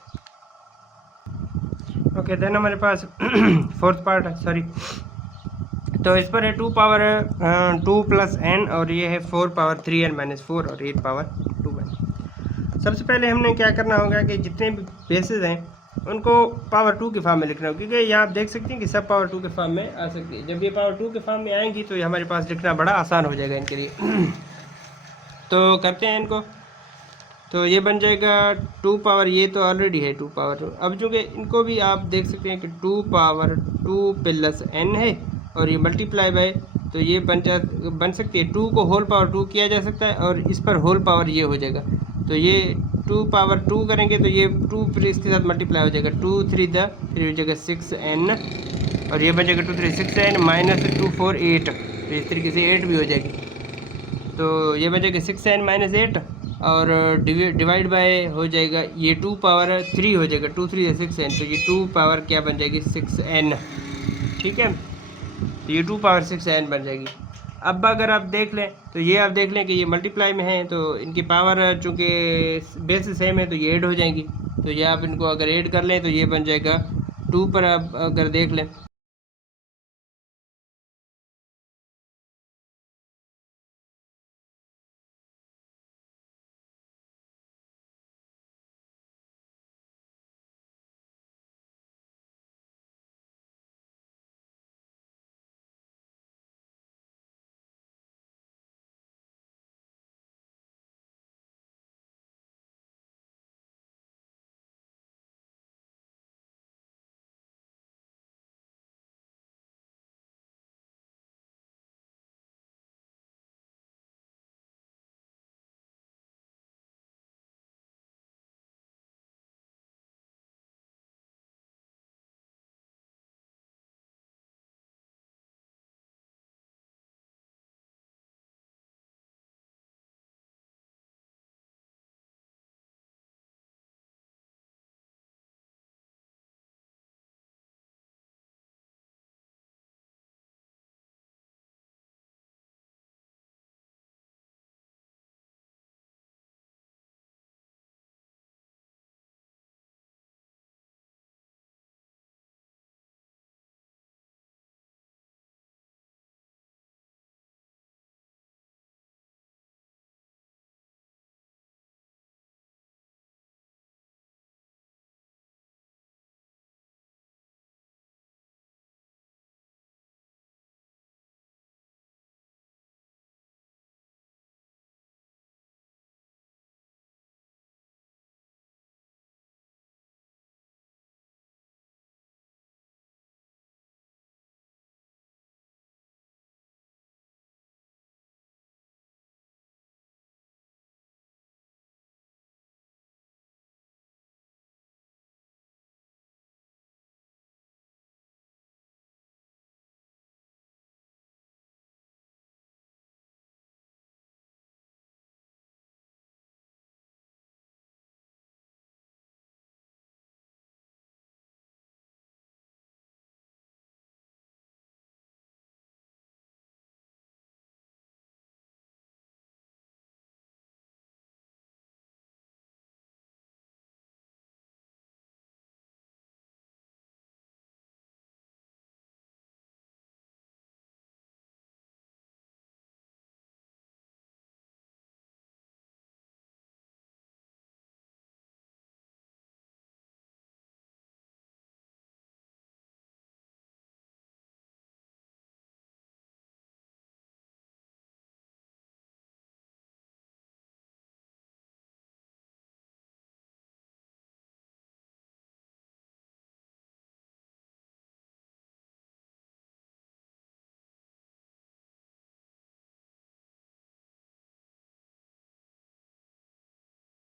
ओके, देन हमारे पास फोर्थ पार्ट है, सॉरी, तो इस पर है 2 पावर 2 प्लस n, और ये है 4 पावर 3n-4 और 8 पावर 2n। सबसे पहले हमने क्या करना होगा कि जितने भी बेसिस हैं उनको पावर 2 के फॉर्म में लिखना होगा, क्योंकि यहाँ आप देख सकते हैं कि सब पावर 2 के फॉर्म में आ सकती है। जब ये पावर 2 के फॉर्म में आएंगी तो ये हमारे पास लिखना बड़ा आसान हो जाएगा इनके लिए। तो करते हैं इनको, तो ये बन जाएगा 2 पावर, ये तो ऑलरेडी है 2 पावर 2। अब चूँकि इनको भी आप देख सकते हैं कि 2 पावर 2 प्लस n है, और ये मल्टीप्लाई बाय, तो ये बन सकती है 2 को होल पावर 2 किया जा सकता है, और इस पर होल पावर ये हो जाएगा। तो ये 2 पावर 2 करेंगे तो ये 2 फिर इसके साथ मल्टीप्लाई हो जाएगा, 2 3 फिर हो जाएगा 6n, और ये बन जाएगा 2 3 6n माइनस 2 4 8, तो इस तरीके से 8 भी हो जाएगी। तो ये बन जाएगा 6n माइनस 8, और डिवाइड बाय हो जाएगा ये 2 पावर 3 हो जाएगा, 2 3 6n, तो ये 2 पावर क्या बन जाएगी 6n। ठीक है, तो ये 2 पावर 6n बन जाएगी। अब अगर आप देख लें तो ये आप देख लें कि ये मल्टीप्लाई में है, तो इनकी पावर चूँकि बेस सेम है तो ये ऐड हो जाएंगी। तो ये आप इनको अगर ऐड कर लें तो ये बन जाएगा 2 पर, आप अगर देख लें